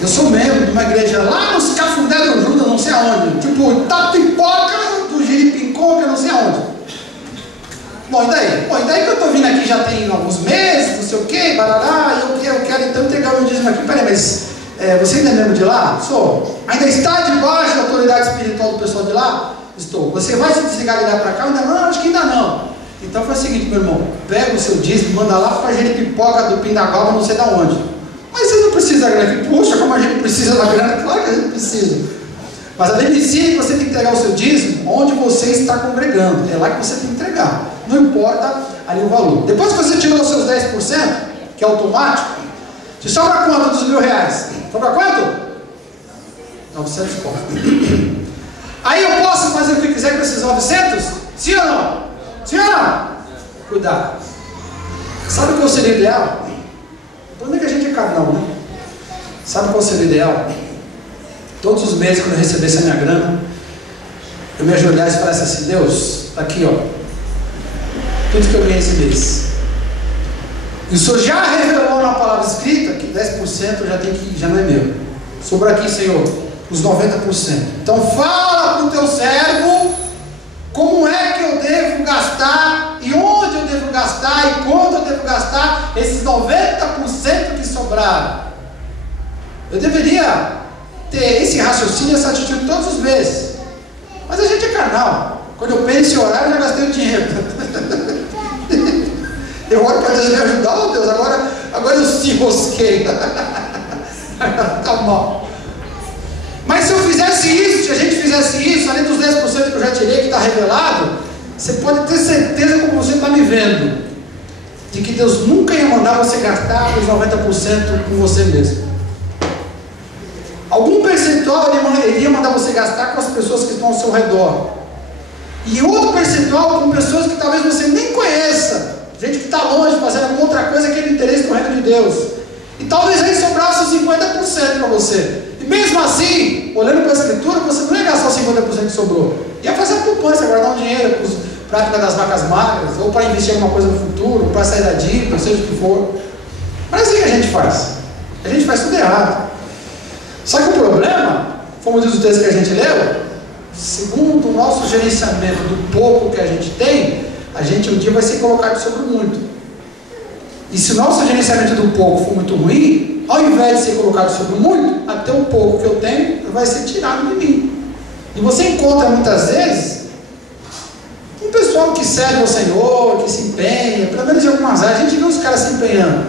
eu sou membro de uma igreja lá nos Cafundé do Judas, não sei aonde, tipo Itapipoca do Jeripincô, que eu não sei aonde. Bom, e daí? Bom, e daí que eu estou vindo aqui já tem alguns meses, não sei o que, barará, e eu quero então entregar o meu dízimo aqui. Peraí, mas você ainda é membro de lá? Sou. Ainda está debaixo da autoridade espiritual do pessoal de lá? Estou. Você vai se desligar de lá para cá? Ainda não? Acho que ainda não. Então faz o seguinte, meu irmão, pega o seu dízimo, manda lá para a Jeripipoca do Pindaguaba, não sei de onde. Mas você não precisa da grana. Puxa, como a gente precisa da grana? Claro que a gente precisa. Mas a delicia é que você tem que entregar o seu dízimo onde você está congregando. É lá que você tem que entregar. Não importa ali o valor. Depois que você tirou os seus 10%, que é automático, te sobra quanto dos R$1.000? Sobra quanto? 900 pontos. Aí eu posso fazer o que quiser com esses 900? Sim ou não? Sim ou não? Cuidado. Sabe qual seria o ideal? O problema é que a gente é carnal, né? Sabe qual seria o ideal? Todos os meses, quando eu recebesse a minha grana, eu me ajoelhasse e falasse assim: Deus, está aqui, ó, tudo que eu ganhei esse mês. E o Senhor já revelou na palavra escrita que 10% já não é meu. Sobra aqui, Senhor, os 90%. Então fala para o teu servo como é que eu devo gastar, e onde eu devo gastar, e quanto eu devo gastar esses 90% que sobraram. Eu deveria ter esse raciocínio, essa atitude todos os meses. Mas a gente é carnal. Quando eu penso em orar, eu já gastei o dinheiro. Eu oro para Deus me ajudar. Oh Deus, agora eu se enrosquei. Tá mal. Mas se eu fizesse isso, se a gente fizesse isso, além dos 10% que eu já tirei, que está revelado, você pode ter certeza, como você está me vendo, de que Deus nunca ia mandar você gastar os 90% com você mesmo. Algum percentual ele ia mandar você gastar com as pessoas que estão ao seu redor. E outro percentual com pessoas que talvez você nem conheça. Gente que está longe, fazendo alguma outra coisa que ele interesse no reino de Deus. E talvez aí sobrasse 50% para você. E mesmo assim, olhando para a escritura, você não ia gastar os 50% que sobrou. Ia fazer a poupança, guardar um dinheiro para a prática das vacas magras, ou para investir em alguma coisa no futuro, ou para sair da dívida, seja o que for. Mas assim que a gente faz. A gente faz tudo errado. Só que o problema, como diz o texto que a gente leu, segundo o nosso gerenciamento do pouco que a gente tem, a gente um dia vai ser colocado sobre muito. E se o nosso gerenciamento do pouco for muito ruim, ao invés de ser colocado sobre muito, até o pouco que eu tenho vai ser tirado de mim. E você encontra muitas vezes um pessoal que serve ao Senhor, que se empenha, pelo menos em algumas áreas, a gente vê os caras se empenhando,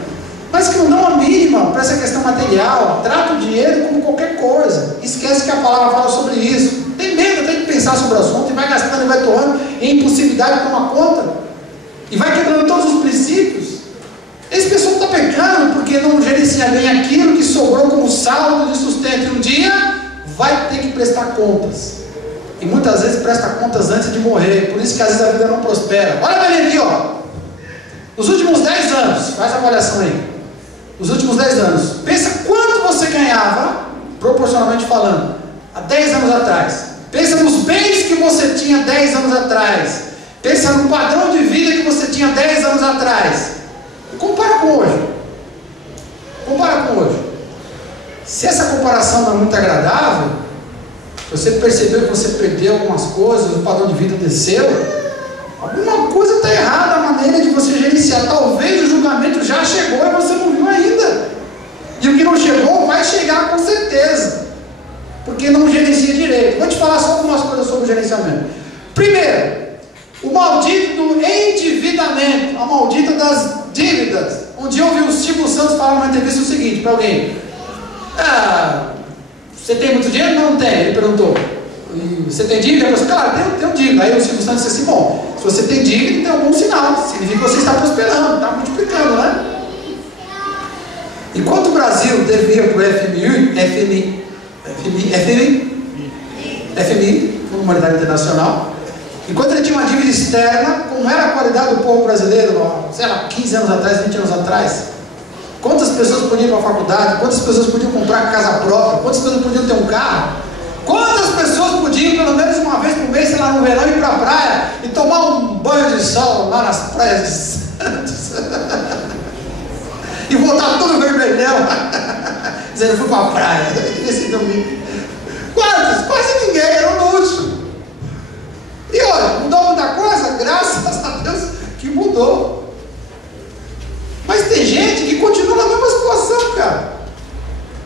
mas que não dão a mínima para essa questão material, trata o dinheiro como qualquer coisa, esquece que a palavra fala sobre isso, tem medo, tem que pensar sobre o assunto, e vai gastando e vai torrando, em impossibilidade de tomar conta, e vai quebrando todos os princípios. Esse pessoal está pecando porque não gerencia bem aquilo que sobrou como saldo de sustento, e um dia vai ter que prestar contas, e muitas vezes presta contas antes de morrer, por isso que às vezes a vida não prospera. Olha para mim aqui, ó, os últimos 10 anos, faz a avaliação aí, os últimos 10 anos, pensa quanto você ganhava, proporcionalmente falando, há 10 anos atrás. Pensa nos bens que você tinha 10 anos atrás. Pensa no padrão de vida que você tinha 10 anos atrás. E compara com hoje. Compara com hoje. Se essa comparação não é muito agradável, você percebeu que você perdeu algumas coisas, o padrão de vida desceu, alguma coisa está errada a maneira de você gerenciar. Talvez o julgamento já chegou e você não viu ainda. E o que não chegou vai chegar com certeza, porque não gerencia direito. Vou te falar só algumas coisas sobre o gerenciamento. Primeiro, O maldito do endividamento, a maldita das dívidas. Um dia eu ouvi o Silvio Santos falar numa entrevista o seguinte para alguém: você tem muito dinheiro? Não tem. Ele perguntou: você tem dívida? Eu falei: claro, tenho dívida. Aí o Silvio Santos disse assim: bom, se você tem dívida, tem algum sinal, significa que você está prosperando, está multiplicando, né? Enquanto o Brasil devia para o FMI, Fundo Monetário Internacional, enquanto ele tinha uma dívida externa, como era a qualidade do povo brasileiro, sei lá, 15 anos atrás, 20 anos atrás, quantas pessoas podiam ir para a faculdade, quantas pessoas podiam comprar casa própria, quantas pessoas podiam ter um carro, quantas pessoas podiam, pelo menos uma vez por mês, sei lá, no verão, ir para a praia e tomar um banho de sol lá nas praias de Santos e voltar todo vermelhão dizendo: fui para a praia esse domingo. Quase ninguém, era um luxo. E olha, mudou muita coisa? Graças a Deus que mudou. Mas tem gente que continua na mesma situação, cara.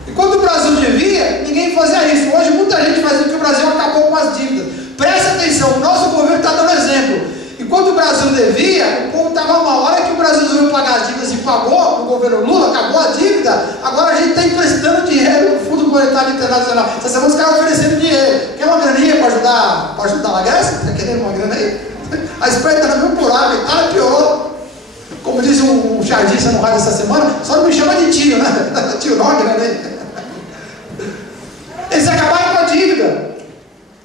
Enquanto o Brasil devia, ninguém fazia isso. Hoje muita gente faz isso, que o Brasil acabou com as dívidas. Presta atenção, o nosso governo está dando exemplo. Enquanto o Brasil devia, o povo estava mal. A hora que o Brasil resolveu pagar as dívidas e pagou, o governo Lula acabou a dívida, agora a gente está emprestando dinheiro no Fundo Monetário Internacional. Essa semana os caras oferecendo dinheiro. Quer uma graninha para ajudar a Grécia? Está querendo uma grana aí? A Espanha está no mesmo buraco, Itália piorou. Como disse um jardista no rádio essa semana, só não me chama de tio, né? Tio não, grana aí. Eles acabaram com a dívida.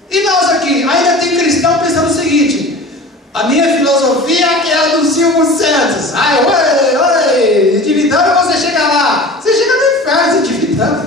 E nós aqui, ainda tem cristão pensando o seguinte: a minha filosofia é a do Silvio Santos. Ai, oi, endividando você chega lá. Você chega no inferno se endividando.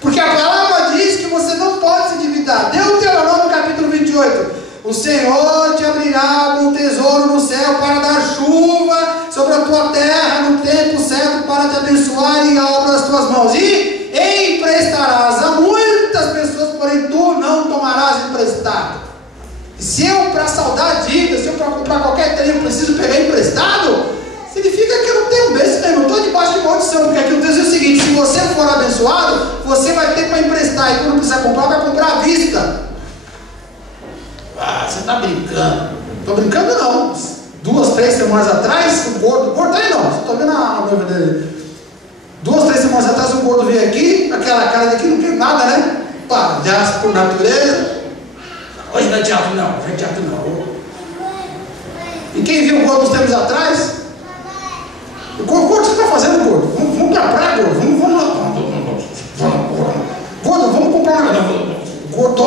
Porque a palavra diz que você não pode se endividar. Deuteronômio capítulo 28. O Senhor te abrirá um tesouro no céu para dar chuva sobre a tua terra no tempo certo para te abençoar e a obra das tuas mãos. E emprestarás a muitas pessoas, porém tu não tomarás emprestado. Se eu, para saldar a dívida, se eu para comprar qualquer trem, eu preciso pegar emprestado, significa que eu não tenho bênção, eu não estou debaixo de maldição, porque aqui o texto diz o seguinte: se você for abençoado, você vai ter para emprestar, e quando precisar comprar, vai comprar à vista. Você está brincando? Estou brincando não. 2, 3 semanas atrás, o gordo aí não, estou vendo a noiva dele. 2, 3 semanas atrás o gordo veio aqui, aquela cara daqui não tem nada, né? Palhaço por natureza. Hoje não é teatro não, hoje é teatro não. E quem viu o gordo uns tempos atrás? O gordo, o que você está fazendo, gordo? Vamos para a praia, gordo? Gordo, vamos comprar uma. Gordo,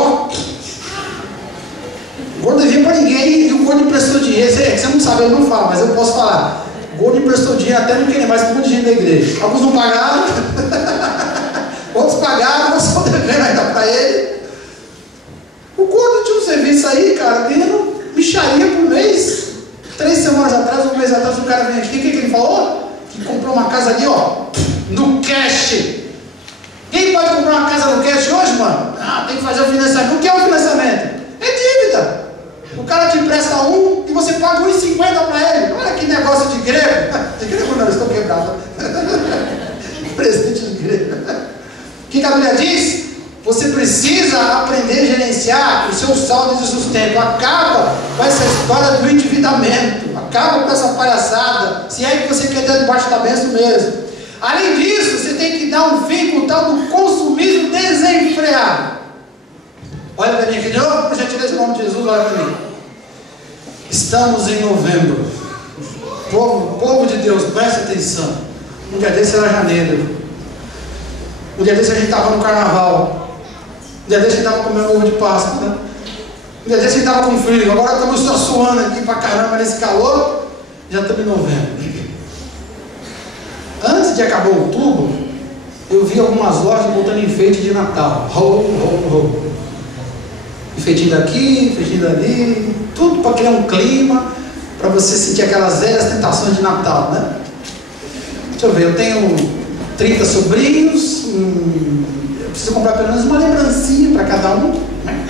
o gordo devia para ninguém e o gordo emprestou dinheiro. Você não sabe, ele não fala, mas eu posso falar. O gordo emprestou dinheiro até não querer mais com um monte de gente da igreja. Alguns não pagaram, outros pagaram, outros estão devendo ainda para ele. O gordo tinha um serviço aí, cara, ganhando micharia por mês. 3 semanas atrás, um mês atrás, o cara vem aqui, o que ele falou? Que comprou uma casa ali, ó, no cash. Quem pode comprar uma casa no cash hoje, mano? Tem que fazer o financiamento. O que é o financiamento? É dívida. O cara te empresta 1 e você paga 1,50 para ele. Olha que negócio de grego. De grego não, eu estou quebrado. Presente de grego. O que a Bíblia diz? Você precisa aprender a gerenciar o seu saldo de sustento. Acaba com essa história do endividamento. Acaba com essa palhaçada. Se é que você quer ter debaixo da bênção mesmo. Além disso, você tem que dar um fim com o tal do consumismo desenfreado. Olha para mim aqui de novo, por gentileza, em nome de Jesus, olha para mim. Estamos em novembro. Povo de Deus, presta atenção. Um dia desse era janeiro. Um dia desse a gente estava no carnaval. Um dia desse a gente estava comendo ovo de Páscoa, né? Um dia desse a gente estava com frio. Agora estamos só suando aqui pra caramba nesse calor. Já estamos em novembro. Antes de acabar outubro, eu vi algumas lojas botando enfeite de Natal. Enfeitinho daqui, enfeitinho dali, tudo para criar um clima, para você sentir aquelas velhas tentações de Natal, né? Deixa eu ver, eu tenho 30 sobrinhos, eu preciso comprar pelo menos uma lembrancinha para cada um, né?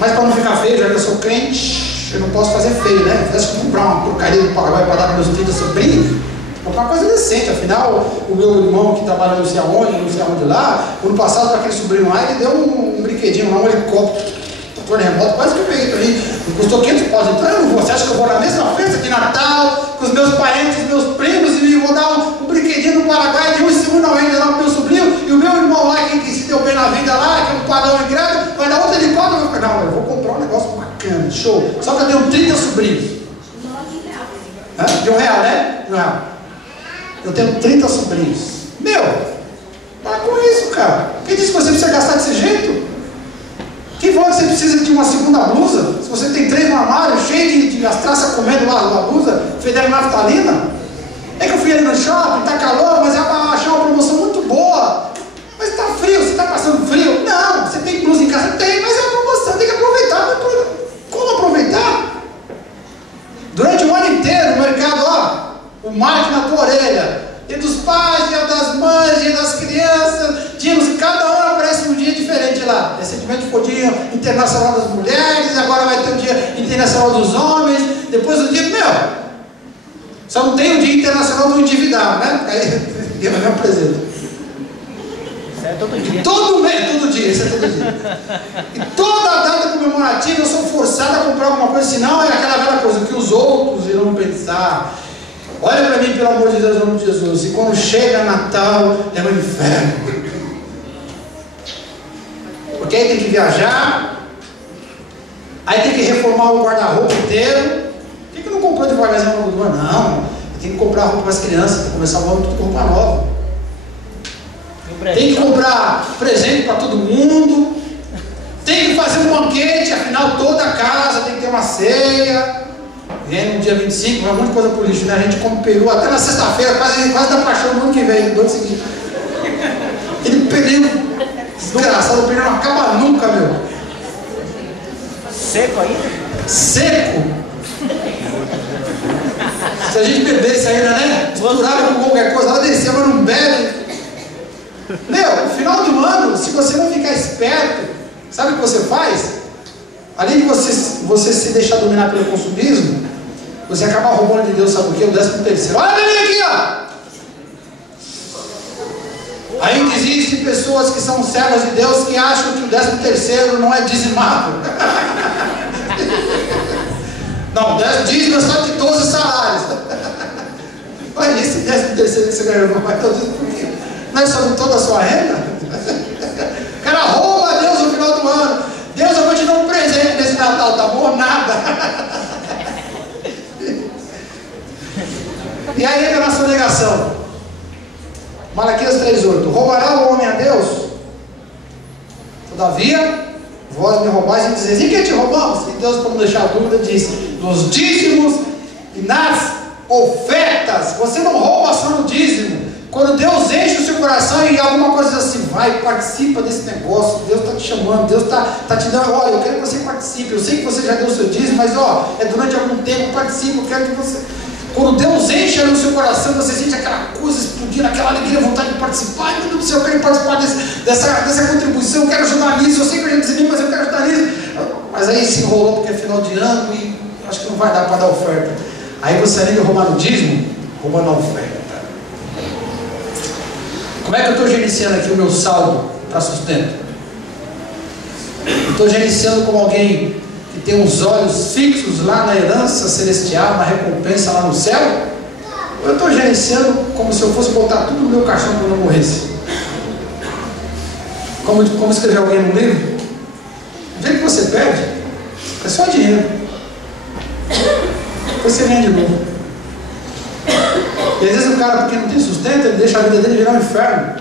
Mas para não ficar feio, já que eu sou crente, eu não posso fazer feio, né? Se eu comprar uma porcaria do Paraguai para dar para meus 30 sobrinhos, vou comprar uma coisa decente. Afinal, o meu irmão que trabalha não sei aonde lá, ano passado para aquele sobrinho lá, ele deu um brinquedinho lá, um helicóptero. controle remoto, quase que eu peguei também. Me custou 500 paus. Então eu não vou. Você acha que eu vou na mesma festa de Natal, com os meus parentes, meus primos, e vou dar um brinquedinho no Paraguai de um segundo ao ainda lá pro meu sobrinho, e o meu irmão lá, que se deu bem na vida lá, que é um padrão ingrato, vai dar outro helicóptero. Não, eu vou comprar um negócio bacana, show. Só que eu tenho 30 sobrinhos. De R$1, né? R$1. Eu tenho 30 sobrinhos. Meu, para com isso, cara. Quem disse que você precisa gastar desse jeito? Quem falou que você precisa de uma segunda blusa? Se você tem 3 no armário, cheio de as traças comendo lá na blusa, feita naftalina. É que eu fui ali no shopping, tá calor, mas é para achar uma promoção muito boa. Mas tá frio, você tá passando frio? Não, você tem blusa em casa? Tem, mas é uma promoção, tem que aproveitar. Como aproveitar? Durante o ano inteiro, no mercado, ó, o marketing na tua orelha. Dia dos pais, dia das mães, dia das crianças, dias, cada ano aparece um dia diferente lá. Recentemente foi o Dia Internacional das Mulheres, agora vai ter o Dia Internacional dos Homens, depois o dia, meu, só não tem o Dia Internacional do Endividado, né? Aí Deus me apresenta. Isso é todo dia. Todo mês, todo dia, isso é todo dia. E toda a data comemorativa eu sou forçado a comprar alguma coisa, senão é aquela velha coisa que os outros irão pensar. Olha para mim, pelo amor de Deus, em nome de Jesus. E quando chega Natal, é um inferno. Porque aí tem que viajar, aí tem que reformar o guarda-roupa inteiro. Por que eu não comprou devagarzinho ao longo do ano? Não, tem que comprar roupa para as crianças, para começar o ano tudo com roupa nova. Tem que comprar presente para todo mundo. Tem que fazer um banquete, afinal toda a casa tem que ter uma ceia. Vem no dia 25, vai um monte de coisa por lixo, né? A gente come peru até na sexta-feira, quase dá paixão no ano que vem, no ano seguinte. Aquele peru desgraçado, o peru não acaba nunca, meu. Seco ainda? Seco! Se a gente bebesse ainda, né? Misturava com qualquer coisa, ela descia, mas não bebe. Meu, no final do ano, se você não ficar esperto, sabe o que você faz? Além de você se deixar dominar pelo consumismo, você acaba roubando de Deus, sabe por quê? O 13º. Olha pra mim aqui, ó! Ainda existem pessoas que são servas de Deus que acham que o 13º não é dizimado. Não, dízimo é só de 12 salários. Olha, esse 13º que você ganhou, não vai todo por quê? Não é sobre toda a sua renda? O cara rouba a Deus no final do ano. Deus, eu vou te dar um presente nesse Natal, tá bom? Nada. E aí entra na sua negação. Malaquias 3,8. Roubará o homem a Deus? Todavia, vós me roubais e dizeis: e quem te roubamos? E Deus, para não deixar a dúvida, diz: nos dízimos e nas ofertas. Você não rouba só no dízimo. Quando Deus enche o seu coração e alguma coisa diz assim: vai, participa desse negócio, Deus está te chamando, Deus está te dando, olha, eu quero que você participe, eu sei que você já deu o seu dízimo, mas ó, é durante algum tempo, participe, eu quero que você... Quando Deus enche no seu coração, você sente aquela coisa explodindo, aquela alegria, vontade de participar. Ai, meu Deus do céu, eu quero participar dessa contribuição, eu quero ajudar nisso, eu sei que eu já decidi, mas eu quero ajudar nisso. Mas aí se enrolou porque é final de ano e acho que não vai dar para dar oferta. Aí você, além de roubar no dízimo, rouba na oferta. Como é que eu estou gerenciando aqui o meu saldo para sustento? Eu estou gerenciando como alguém que tem os olhos fixos lá na herança celestial, na recompensa lá no céu? Ou eu estou gerenciando como se eu fosse botar tudo no meu caixão quando eu morresse? Como escrever alguém no livro? O dia que você perde, é só dinheiro. Depois você ganha de novo. E às vezes o cara, porque não tem sustento, ele deixa a vida dele virar um inferno.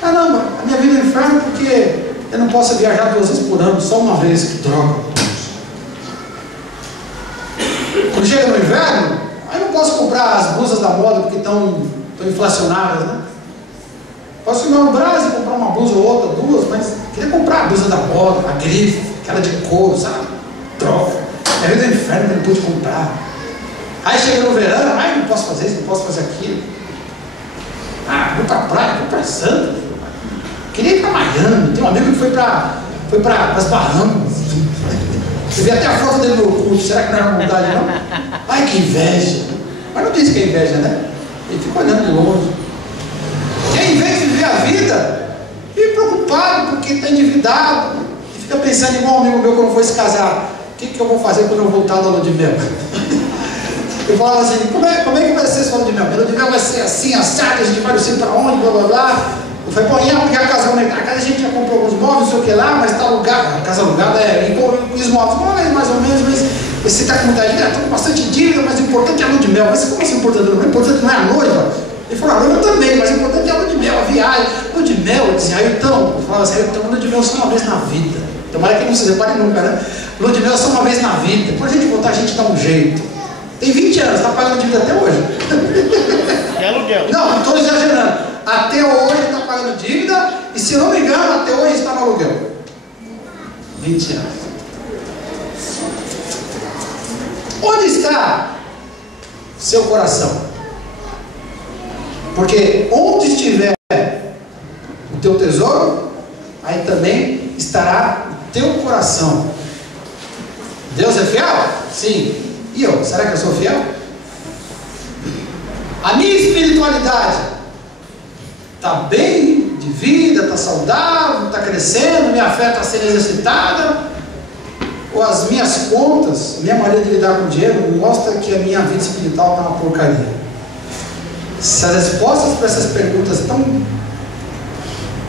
Caramba, a minha vida é um inferno porque eu não posso viajar 2 vezes por ano, só uma vez, que droga. Quando chega no inverno, aí eu não posso comprar as blusas da moda porque estão inflacionadas, né? Posso ir no Brasil e comprar uma blusa ou outra, 2, mas queria comprar a blusa da moda, a grife, aquela de couro, sabe? Droga. A vida é um inferno que eu não pude comprar. Aí chega no verão, ai, não posso fazer isso, não posso fazer aquilo. Ah, vou pra praia, vou pra Santa. Queria ir pra Miami. Tem um amigo que foi para as Bahamas. Você vê até a foto dele no culto. Será que não era vontade, não? Ai, que inveja. Mas não disse que é inveja, né? Ele fica olhando de longe. E aí, em vez de viver a vida, fica preocupado porque está endividado. E fica pensando igual um amigo meu quando foi se casar. O que eu vou fazer quando eu voltar da lua de mel? Eu falava assim, como é que vai ser sua lua de mel? A lua de mel vai ser assim, assado, a gente vai não sei pra onde, blá blá blá. Eu falei, pô, já casou, né? A casa a gente já comprou alguns móveis, não sei o que lá, mas tá alugada. A casa alugada e os móveis, mais ou menos, mas você tá com muita dívida, tô com bastante dívida, mas o importante é a lua de mel. Mas como assim importante? O importante não é a noiva? Ele falou, a noiva também, mas o importante é a lua de mel, a viagem. Lua de mel, eu dizia, eu falava assim, lua de mel só uma vez na vida. Tomara que não se separe nunca, né? Lua de mel só uma vez na vida. Depois a gente voltar, a gente dá um jeito. Tem 20 anos, está pagando dívida até hoje. É aluguel. Não, não estou exagerando. Até hoje está pagando dívida, e se eu não me engano, até hoje está no aluguel. 20 anos. Onde está seu coração? Porque onde estiver o teu tesouro, aí também estará o teu coração. Deus é fiel? Sim. E eu? Será que eu sou fiel? A minha espiritualidade está bem de vida, está saudável, está crescendo, minha fé está sendo exercitada? Ou as minhas contas, a minha maneira de lidar com o dinheiro mostra que a minha vida espiritual está uma porcaria? Se as respostas para essas perguntas tão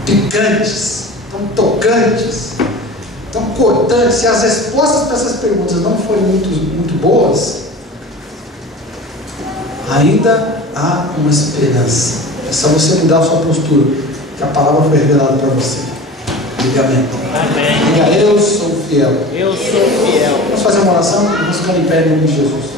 picantes, tão tocantes, tão cortantes, se as respostas para essas perguntas não forem muito boas, ainda há uma esperança. É só você mudar a sua postura, que a palavra foi revelada para você. Diga amém. Amém. Diga, eu sou fiel. Eu sou fiel. Vamos fazer uma oração? Vamos ficar em pé em nome de Jesus.